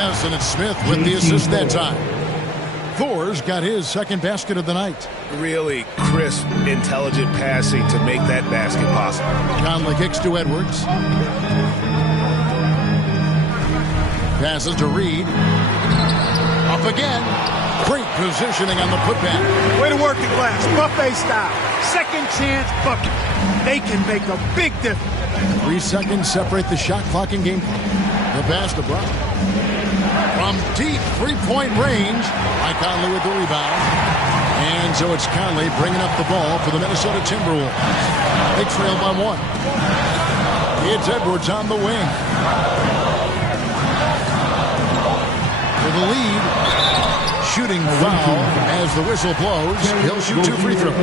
Yes, and it's Smith with the assist that time. Thor's got his second basket of the night. Really crisp, intelligent passing to make that basket possible. Conley kicks to Edwards. Passes to Reed. Up again. Great positioning on the putback. Way to work the glass. Buffet style. Second chance bucket. They can make a big difference. 3 seconds separate the shot clock and game clock. The pass to Brown. From deep three-point range. Mike Conley with the rebound. And so it's Conley bringing up the ball for the Minnesota Timberwolves. They trail by 1. It's Edwards on the wing. For the lead. Shooting foul as the whistle blows. He'll shoot 2 free throws.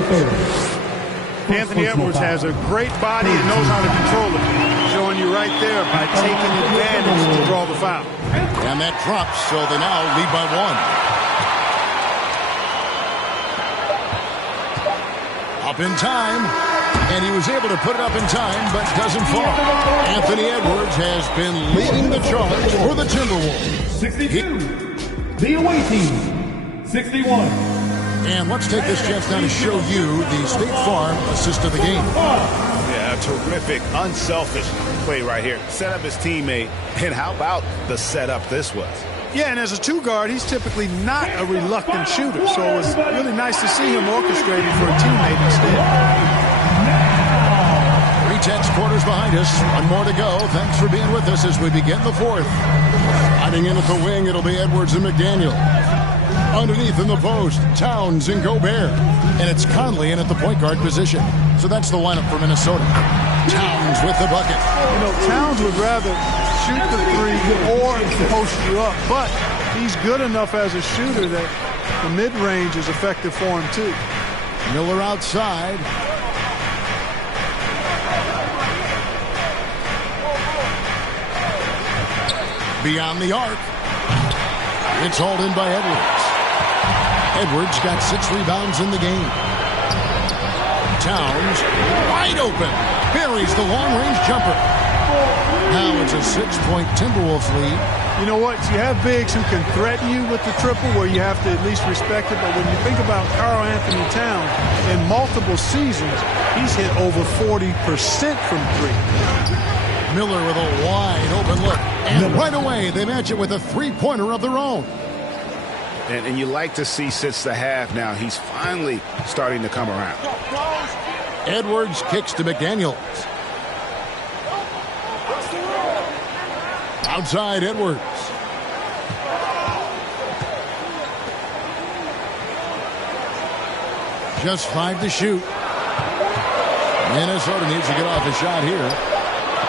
Anthony Edwards has a great body and knows how to control it. Showing you right there by taking advantage to draw the foul. And that drops, so they now lead by 1. Up in time, and he was able to put it up in time, but doesn't fall. Anthony Edwards has been leading the charge for the Timberwolves. 62, the away team, 61. And let's take this chance now to show you the State Farm assist of the game. Yeah, terrific, unselfish play right here. Set up his teammate, and how about the setup this was? Yeah, and as a two guard, he's typically not a reluctant shooter, so it was really nice to see him orchestrating for a teammate instead. 3/10 quarters behind us. 1 more to go. Thanks for being with us as we begin the 4th. Hiding in at the wing, it'll be Edwards and McDaniel. Underneath in the post, Towns and Gobert. And it's Conley in at the point guard position. So that's the lineup for Minnesota. Towns with the bucket. You know, Towns would rather shoot the three or post you up, but he's good enough as a shooter that the mid-range is effective for him too. Miller outside. Beyond the arc. It's hauled in by Edwards. Edwards got 6 rebounds in the game. Towns wide open. Buries the long-range jumper. Now it's a 6-point Timberwolves lead. You know what? You have bigs who can threaten you with the triple where you have to at least respect it. But when you think about Karl Anthony Towns, in multiple seasons, he's hit over 40% from 3. Miller with a wide open look. And right away, they match it with a 3-pointer of their own. And you like to see since the half now, he's finally starting to come around. Edwards kicks to McDaniels. Outside Edwards. Just 5 to shoot. Minnesota needs to get off a shot here.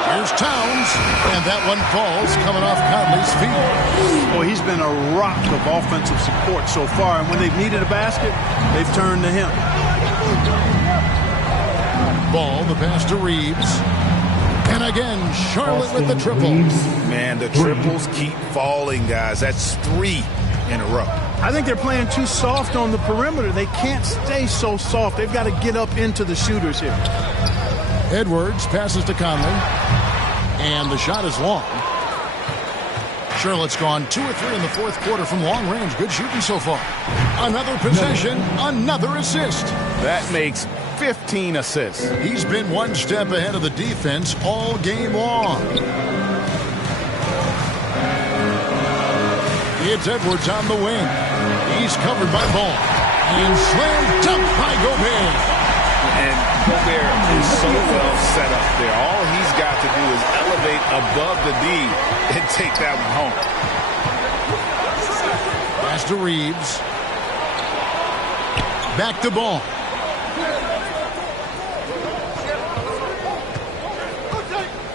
Here's Towns, and that one falls coming off Conley's feet. Boy, he's been a rock of offensive support so far, and when they've needed a basket, they've turned to him. Ball, the pass to Reeves. And again, Charlotte with the triple. Man, the triples keep falling, guys. That's 3 in a row. I think they're playing too soft on the perimeter. They can't stay so soft. They've got to get up into the shooters here. Edwards passes to Conley. And the shot is long. Charlotte's gone 2 or 3 in the 4th quarter from long range. Good shooting so far. Another possession, another assist. That makes 15 assists. He's been 1 step ahead of the defense all game long. It's Edwards on the wing. He's covered by Ball. And slam dunk by Gobert. And Gobert is so well set up there. All he's got to do is elevate above the D and take that one home. Pass to Reeves. Back to Ball.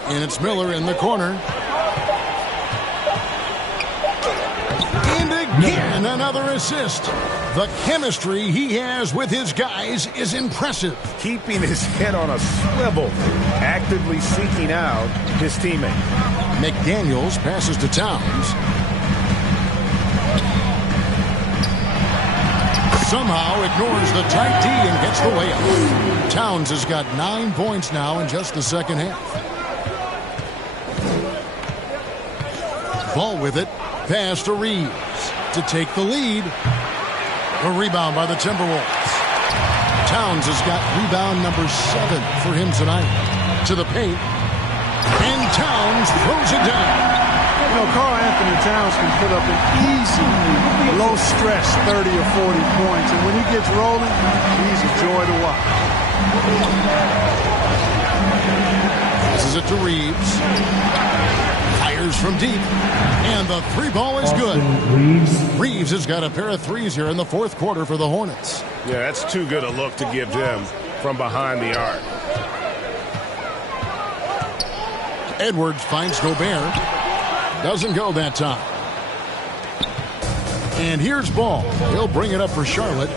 And it's Miller in the corner. And again, another assist. The chemistry he has with his guys is impressive. Keeping his head on a swivel, actively seeking out his teammate. McDaniels passes to Towns. Somehow ignores the tight D and gets the layup. Towns has got 9 points now in just the second half. Ball with it. Pass to Reeves to take the lead. A rebound by the Timberwolves. Towns has got rebound number 7 for him tonight. To the paint. And Towns throws it down. You know, Karl Anthony Towns can put up an easy, low-stress 30 or 40 points. And when he gets rolling, he's a joy to watch. Passes it to Reeves. Fires from deep. And the three ball is good. Reeves has got a pair of threes here in the fourth quarter for the Hornets. Yeah, that's too good a look to give them from behind the arc. Edwards finds Gobert. Doesn't go that time. And here's Ball. He'll bring it up for Charlotte.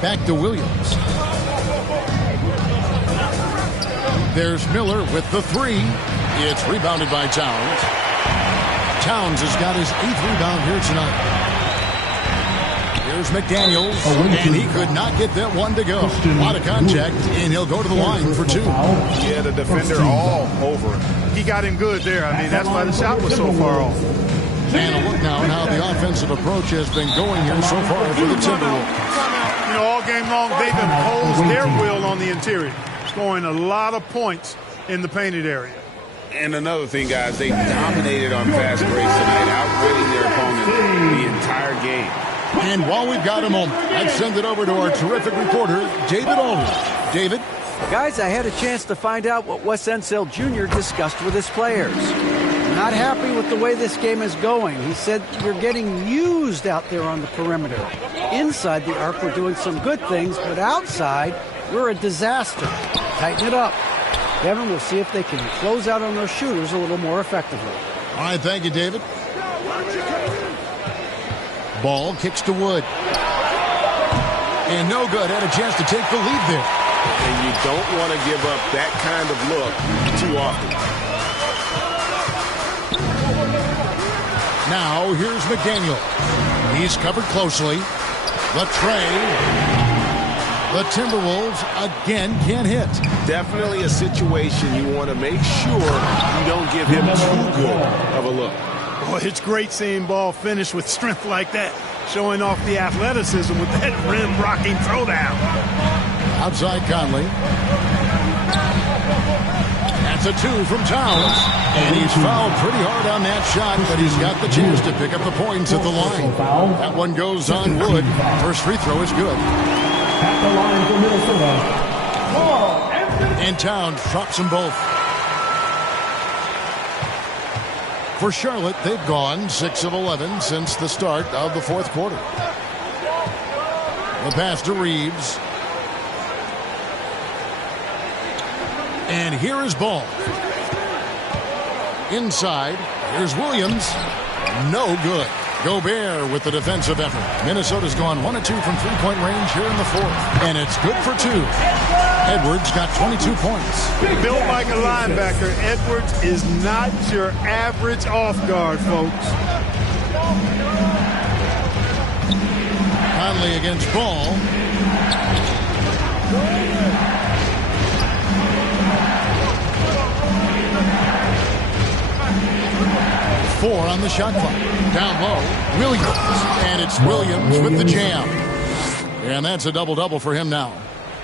Back to Williams. There's Miller with the three. It's rebounded by Towns. Towns has got his 8th rebound here tonight. Here's McDaniels, and he could not get that one to go. A lot of contact, and he'll go to the line for 2. Yeah, the defender all over him. He got him good there. I mean, that's why the shot was so far off. And a look now at how the offensive approach has been going here so far for the Timberwolves. You know, all game long, they've imposed their will on the interior, scoring a lot of points in the painted area. And another thing, guys, they dominated on fast breaks tonight, outwitting their opponent the entire game. And while we've got a moment, I'd send it over to our terrific reporter, David Aldridge. David? Guys, I had a chance to find out what Wes Unseld Jr. discussed with his players. Not happy with the way this game is going. He said, "You're getting used out there on the perimeter. Inside the arc, we're doing some good things, but outside, we're a disaster. Tighten it up." Kevin, we'll see if they can close out on those shooters a little more effectively. All right, thank you, David. Ball kicks to Wood. And no good. Had a chance to take the lead there. And you don't want to give up that kind of look too often. Now, here's McDaniel. He's covered closely. Latrey. The Timberwolves again can't hit. Definitely a situation you want to make sure you don't give him too good of a look. Boy, it's great seeing Ball finish with strength like that, showing off the athleticism with that rim-rocking throwdown. Outside Conley. That's a 2 from Towns. And he's fouled pretty hard on that shot, but he's got the chance to pick up the points at the line. That one goes on Wood. First free throw is good. At the line for Minnesota, and Towns drops them both. For Charlotte, they've gone 6 of 11 since the start of the fourth quarter. The pass to Reeves. And here is Ball. Inside, here's Williams. No good. Gobert with the defensive effort. Minnesota's gone 1 of 2 from three-point range here in the fourth. And it's good for 2. Edwards got 22 points. Built like a linebacker, Edwards is not your average off-guard, folks. Conley against Ball. Four on the shot clock. Down low, Williams. And it's Williams with the jam. And that's a double-double for him now.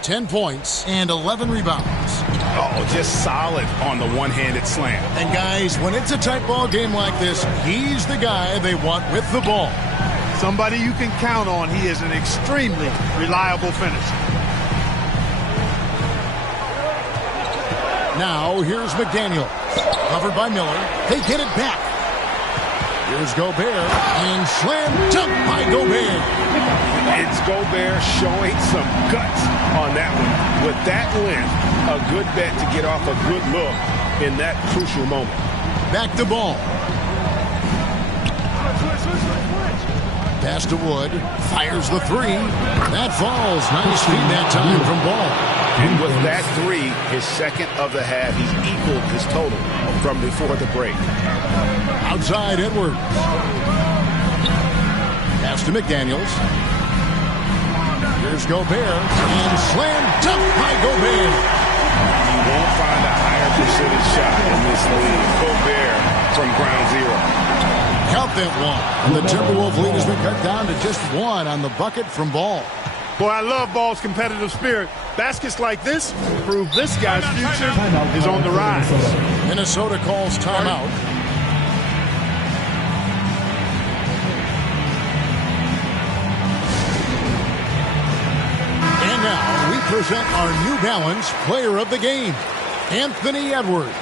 10 points and 11 rebounds. Oh, just solid on the one-handed slam. And guys, when it's a tight ball game like this, he's the guy they want with the ball. Somebody you can count on. He is an extremely reliable finisher. Now, here's McDaniel. Covered by Miller. They get it back. Here's Gobert, and slam dunk by Gobert. It's Gobert showing some guts on that one. With that length, a good bet to get off a good look in that crucial moment. Back to Ball. Pass to Wood. Fires the three. That falls. Nice feed that time from Ball. And with that three, his second of the half, he's equaled his total from before the break. Outside Edwards. Pass to McDaniels. Here's Gobert. And slam dunk by Gobert. You won't find a higher percentage shot in this league. Gobert from ground zero. Count that one. And the Timberwolves lead has been cut down to just one on the bucket from Ball. Boy, I love Ball's competitive spirit. Baskets like this prove this guy's future is on the rise. Minnesota calls timeout. And now we present our New Balance Player of the Game, Anthony Edwards.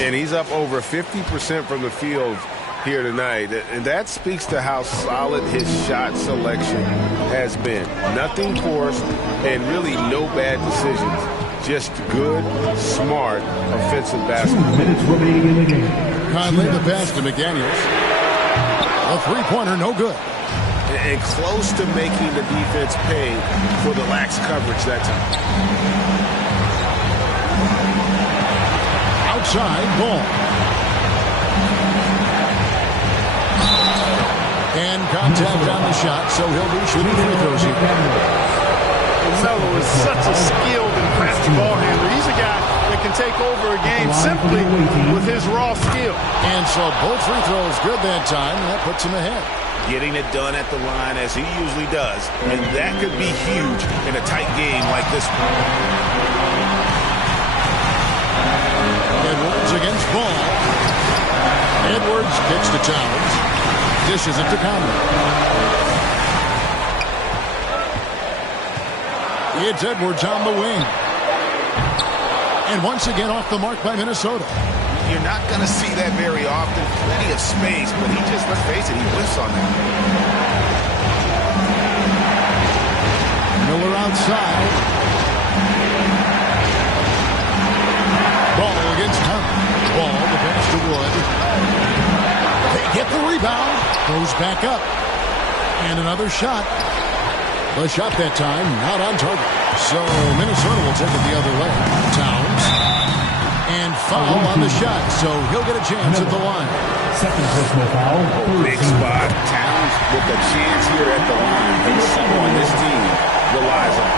And he's up over 50% from the field here tonight, and that speaks to how solid his shot selection has been. Nothing forced and really no bad decisions. Just good, smart, offensive basketball. 2 minutes remaining in the game. Conley the pass to McDaniels. A three-pointer, no good. And close to making the defense pay for the lax coverage that time. Outside, Ball. And contact on the shot, so he'll be shooting free throws here. Melo is such a skilled and crafty ball handler. He's a guy that can take over a game simply with his raw skill. And so both free throws good that time, and that puts him ahead. Getting it done at the line as he usually does, and that could be huge in a tight game like this one. Edwards against Ball. Edwards kicks to Towns. Dishes it to Conley. It's Edwards on the wing. And once again off the mark by Minnesota. You're not going to see that very often. Plenty of space, but he just, let's face it, he whiffs on that. Miller outside. Ball against Conley. Ball, the pass to Wood. They get the rebound. Goes back up. And another shot. The shot that time not on target. So Minnesota will take it the other way. Towns. And foul on the shot. So he'll get a chance at the line. Second personal foul. Big spot. Towns with a chance here at the line. He's someone this team relies on.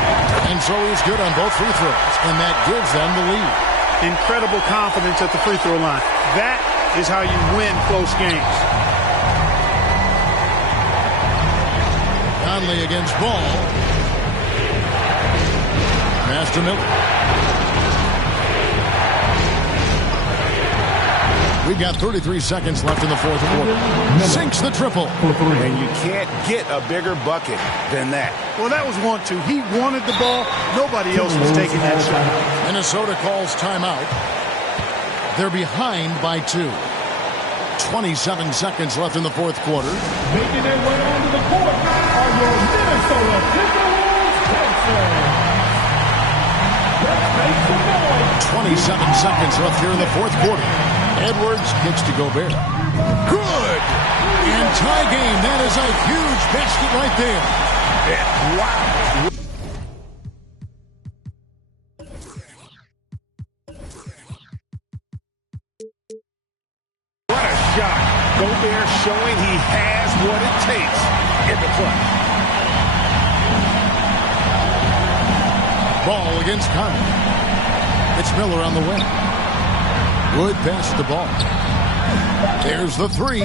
And so he's good on both free throws. And that gives them the lead. Incredible confidence at the free throw line. That is how you win close games. Conley against Ball. Master Miller. We've got 33 seconds left in the fourth quarter. Sinks the triple. And you can't get a bigger bucket than that. Well, that was 1-2. He wanted the ball. Nobody else was taking that shot. Minnesota calls timeout. They're behind by 2. 27 seconds left in the fourth quarter. Making their way onto the court are your Minnesota Timberwolves Pacers. Let's make some noise. 27 seconds left here in the fourth quarter. Edwards kicks to Gobert. Good! And tie game. That is a huge basket right there. Wow. What a shot. Gobert showing he has what it takes in the clutch. Ball against Conley. It's Miller on the wing. Wood passes the ball. There's the three.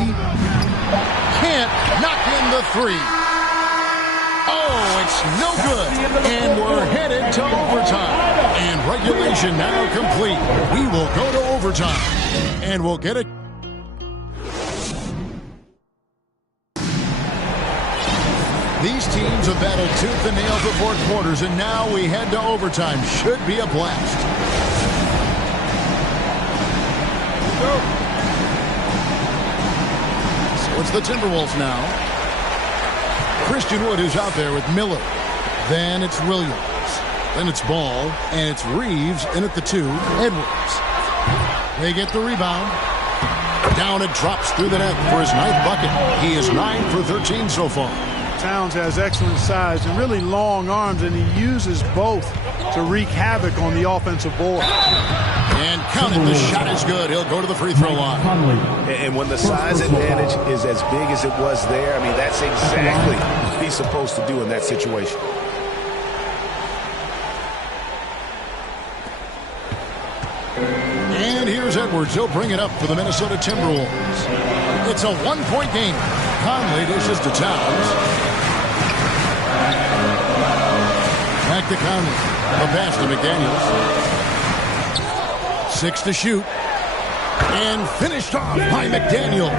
Can't knock in the three. Oh, it's no good. And we're headed to overtime. And regulation now complete. We will go to overtime. And we'll get it. These teams have battled tooth and nail for 4 quarters, and now we head to overtime. Should be a blast. So it's the Timberwolves now. Christian Wood is out there with Miller. Then it's Williams. Then it's Ball. And it's Reeves in at the 2. Edwards. They get the rebound. Down it drops through the net for his 9th bucket. He is 9 for 13 so far. Towns has excellent size and really long arms, and he uses both to wreak havoc on the offensive board. And counted, the shot is good. He'll go to the free throw line. And when the size advantage is as big as it was there, I mean, that's exactly what he's supposed to do in that situation. And here's Edwards. He'll bring it up for the Minnesota Timberwolves. It's a 1-point game. Conley dishes to Towns. Back to Conley. The pass to McDaniels. 6 to shoot. And finished off by McDaniel.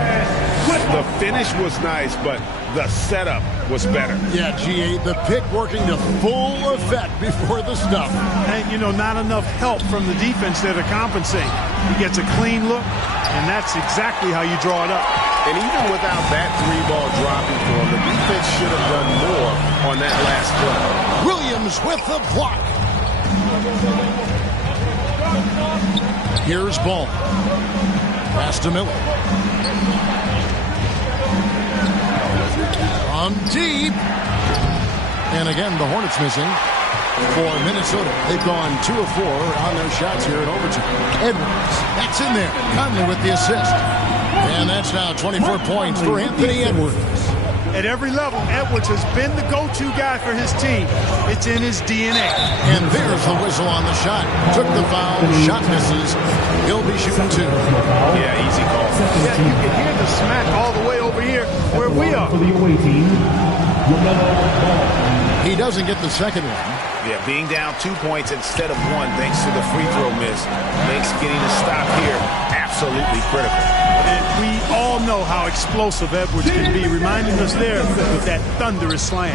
The finish was nice, but the setup was better. Yeah, GA, the pick working to full effect before the stuff. And, you know, not enough help from the defense there to compensate. He gets a clean look, and that's exactly how you draw it up. And even without that 3-ball dropping for him, the defense should have done more on that last play. Williams with the block. Here's Ball. Pass to Miller. On deep. And again, the Hornets missing for Minnesota. They've gone 2 of 4 on their shots here in overtime. Edwards, that's in there. Conley with the assist. And that's now 24 points for Anthony Edwards. At every level, Edwards has been the go-to guy for his team. It's in his DNA. And there's the whistle on the shot. Took the foul. Shot misses. He'll be shooting 2. Yeah, easy call. Yeah, you can hear the smack all the way over here where we are. He doesn't get the second one. Yeah, being down 2 points instead of 1 thanks to the free throw miss makes getting a stop here absolutely critical. And we all know how explosive Edwards can be, reminding us there with that thunderous slam.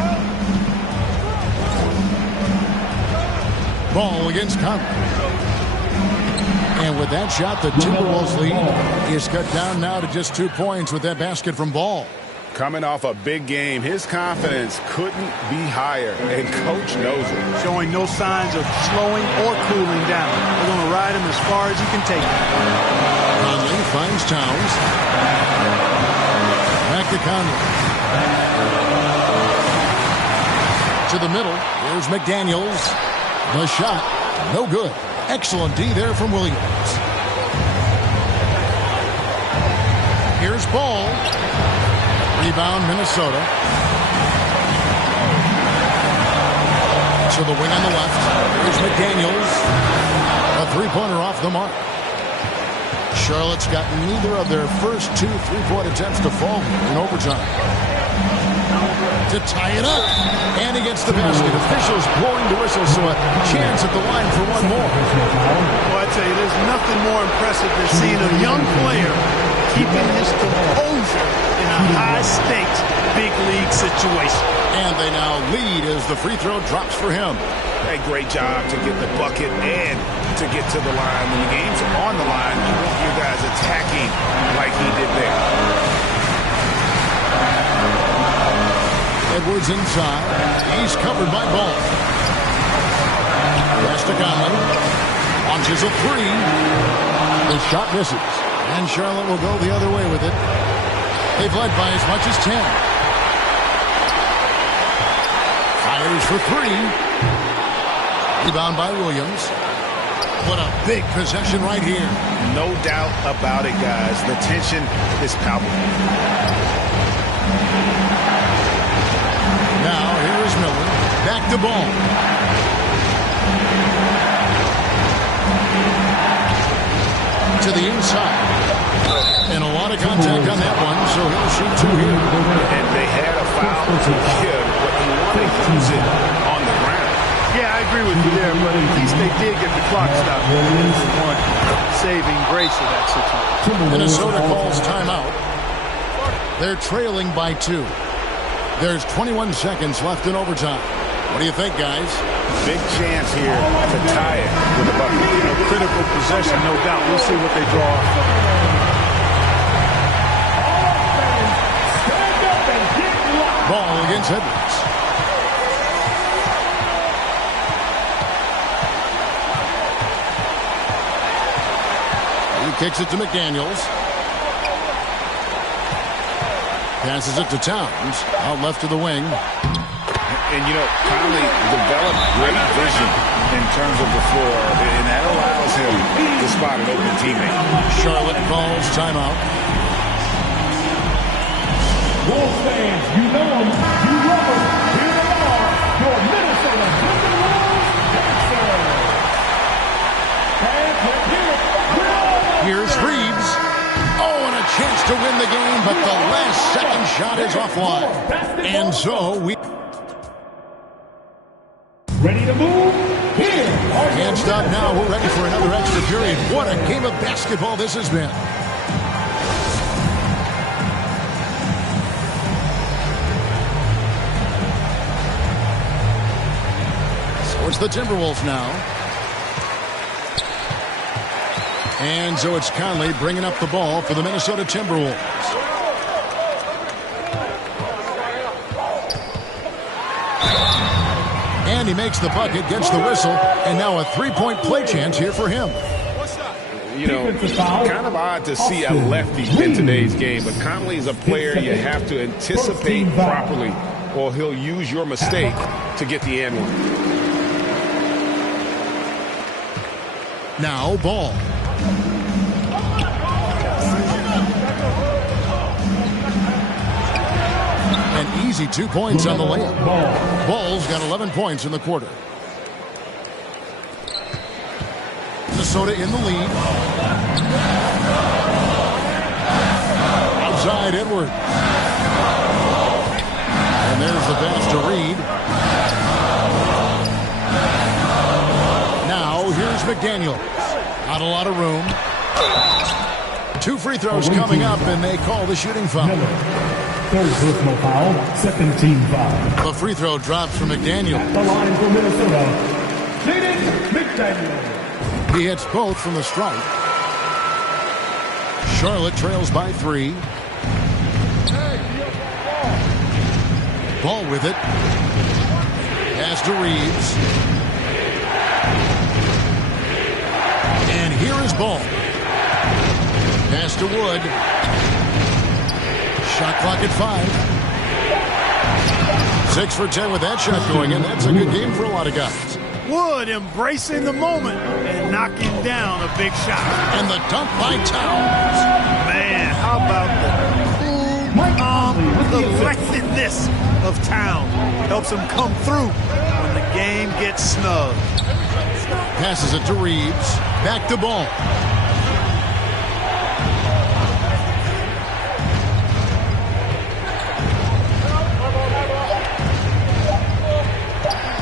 Ball against Conley. And with that shot, the Timberwolves lead is cut down now to just 2 points with that basket from Ball. Coming off a big game, his confidence couldn't be higher, and Coach knows it. Showing no signs of slowing or cooling down. They're going to ride him as far as he can take him. Conley finds Towns. Back to Conley. To the middle. Here's McDaniels. The shot. No good. Excellent D there from Williams. Here's Ball. Rebound, Minnesota. To the wing on the left. Here's McDaniels. A three-pointer off the mark. Charlotte's got neither of their first 2 3-point attempts to fall in overtime. To tie it up. And against the basket. Officials blowing the whistle, so a chance at the line for one more. Well, I tell you, there's nothing more impressive than seeing a young player keeping his composure in a high-stakes, big-league situation. And they now lead as the free throw drops for him. A great job to get the bucket and to get to the line. When the game's on the line, you want your guys attacking like he did there. Edwards inside. He's covered by Ball. Pass to Conley. Launches a 3. The shot misses. And Charlotte will go the other way with it. They've led by as much as 10. Fires for 3. Rebound by Williams. What a big possession right here. No doubt about it, guys. The tension is palpable. Now, here is Miller. Back to Ball. To the inside. And a lot of contact on that one, so he'll shoot 2 here. And they had a foul to give, but he wanted to use it on the ground. Yeah, I agree with you there, but at least they did get the clock stopped. One saving grace of that situation. Minnesota calls timeout. They're trailing by 2. There's 21 seconds left in overtime. What do you think, guys? Big chance here to tie it with a bucket. You know, critical possession, no doubt. We'll see what they draw. Ball against Edwards. He kicks it to McDaniels. Passes it to Towns. Out left to the wing. And, you know, Conley developed great vision in terms of the floor, and that allows him to spot an open teammate. Charlotte calls timeout. Wolves fans, you know them, you love them. Here they are, your Minnesota Timberwolves Dancers. Fans, let's hear it. Here's Reeves. Oh, and a chance to win the game, but the last second shot is offline. And so we... Ready to move? Here. Can't stop now. We're ready for another extra period. What a game of basketball this has been. So it's the Timberwolves now. And so it's Conley bringing up the ball for the Minnesota Timberwolves. And he makes the bucket, gets the whistle, and now a three-point play chance here for him. You know, kind of odd to see a lefty in today's game, but Conley is a player you have to anticipate properly, or he'll use your mistake to get the and one. Now Ball. An easy 2 points on the layup. Ball's got 11 points in the quarter. Minnesota in the lead. Outside Edward. And there's the pass to Reed. Now here's McDaniel. Not a lot of room. 2 free throws coming up, and they call the shooting foul. Third personal foul, second team foul. The free throw drops from McDaniel. The line for Minnesota, Jaden McDaniel. He hits both from the stripe. Charlotte trails by 3. Ball with it. Pass to Reeves. And here is Ball. Pass to Wood. Shot clock at 5. 6 for 10 with that shot going in. That's a good game for a lot of guys. Wood embracing the moment and knocking down a big shot. And the dunk by Towns. Man, how about the collectedness of Towns. Helps him come through when the game gets snug. Passes it to Reeves. Back to Ball.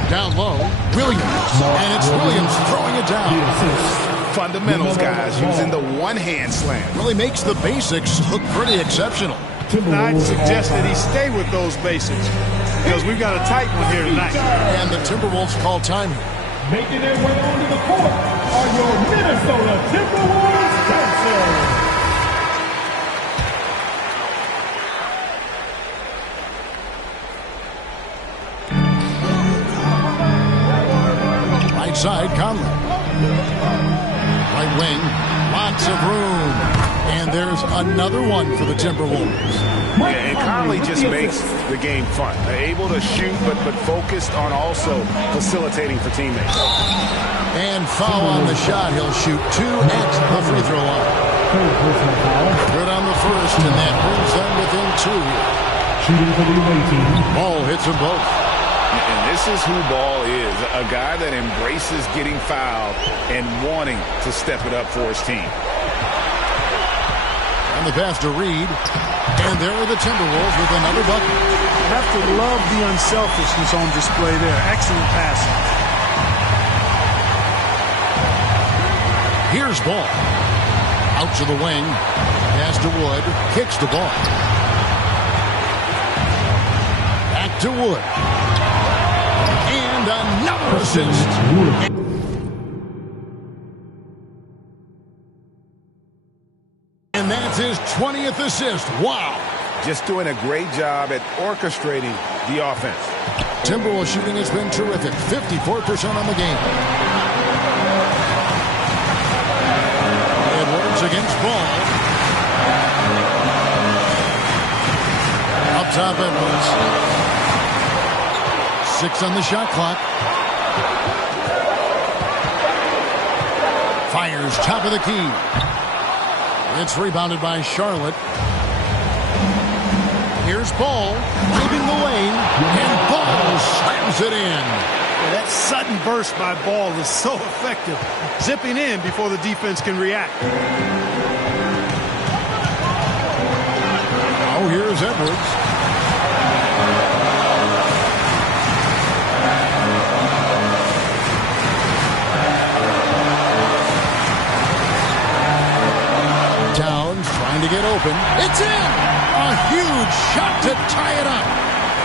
Down low, Williams. And it's Williams throwing it down. Fundamentals, guys, using the one-hand slam. Really makes the basics look pretty exceptional. I'd suggest that he stay with those basics because we've got a tight one here tonight. And the Timberwolves call time. Making their way onto the court are your Minnesota Timberwolves Dancers. Right side, Conley. Right wing, lots of room. And there's another one for the Timberwolves. Yeah, and Conley just makes the game fun. They're able to shoot, but focused on also facilitating for teammates. And foul on the shot. He'll shoot 2 at the free throw line. Good on the first, and that brings them within 2 here. Shooting for the away team. Ball hits them both. And this is who Ball is, a guy that embraces getting fouled and wanting to step it up for his team. And the pass to Reed. And there are the Timberwolves with another bucket. You have to love the unselfishness on display there. Excellent passing. Here's Ball. Out to the wing. Pass to Wood. Kicks the ball. Back to Wood. And another assist. And that's his 20th assist. Wow. Just doing a great job at orchestrating the offense. Timberwolves shooting has been terrific. 54% on the game. Edwards against Ball. top Edwards. 6 on the shot clock. Fires top of the key. It's rebounded by Charlotte. Here's Ball leaving the lane, and Ball slams it in. That sudden burst by Ball is so effective, zipping in before the defense can react. Now here's Edwards. Towns trying to get open. It's in! A huge shot to tie it up.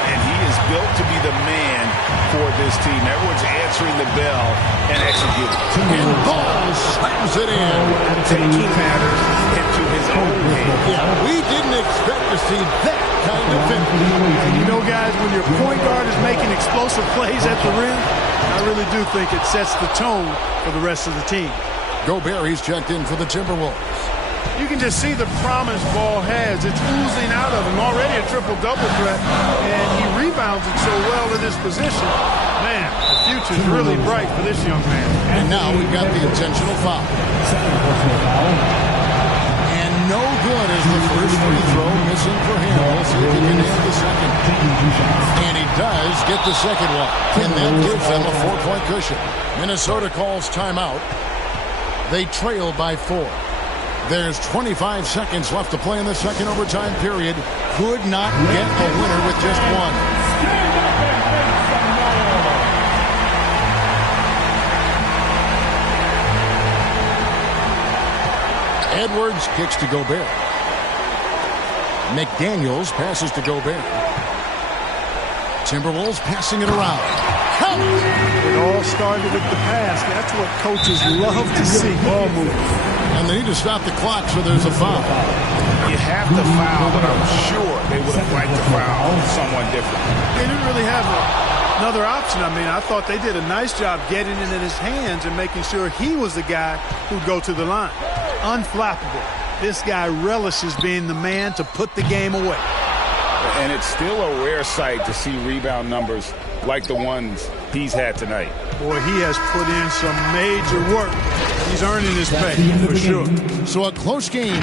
And he is built to be the man for this team. Everyone's answering the bell and executing. And Ball slams it in. Taking matters into his own hand. Yeah, we didn't expect to see that kind of finish. You know, guys, when your point guard is making explosive plays at the rim, I really do think it sets the tone for the rest of the team. Gobert, he's checked in for the Timberwolves. You can just see the promise Ball has. It's oozing out of him. Already a triple-double threat, and he rebounds it so well in this position. Man, the future's really bright for this young man. And now we've got the intentional foul. And no good is the first free throw missing for him. We'll see if he can hit the second. And he does get the second one. And that gives them a 4-point cushion. Minnesota calls timeout. They trail by 4. There's 25 seconds left to play in the second overtime period. Could not get a winner with just one. Edwards kicks to Gobert. McDaniels passes to Gobert. Timberwolves passing it around. It all started with the pass. That's what coaches love to see. Ball movement. And they need to stop the clock, so there's a foul. You have to foul, but I'm sure they would have liked to foul someone different. They didn't really have another option. I mean, I thought they did a nice job getting it in his hands and making sure he was the guy who'd go to the line. Unflappable. This guy relishes being the man to put the game away. And it's still a rare sight to see rebound numbers like the ones he's had tonight. Boy, he has put in some major work. He's earning his pay, for sure. So a close game.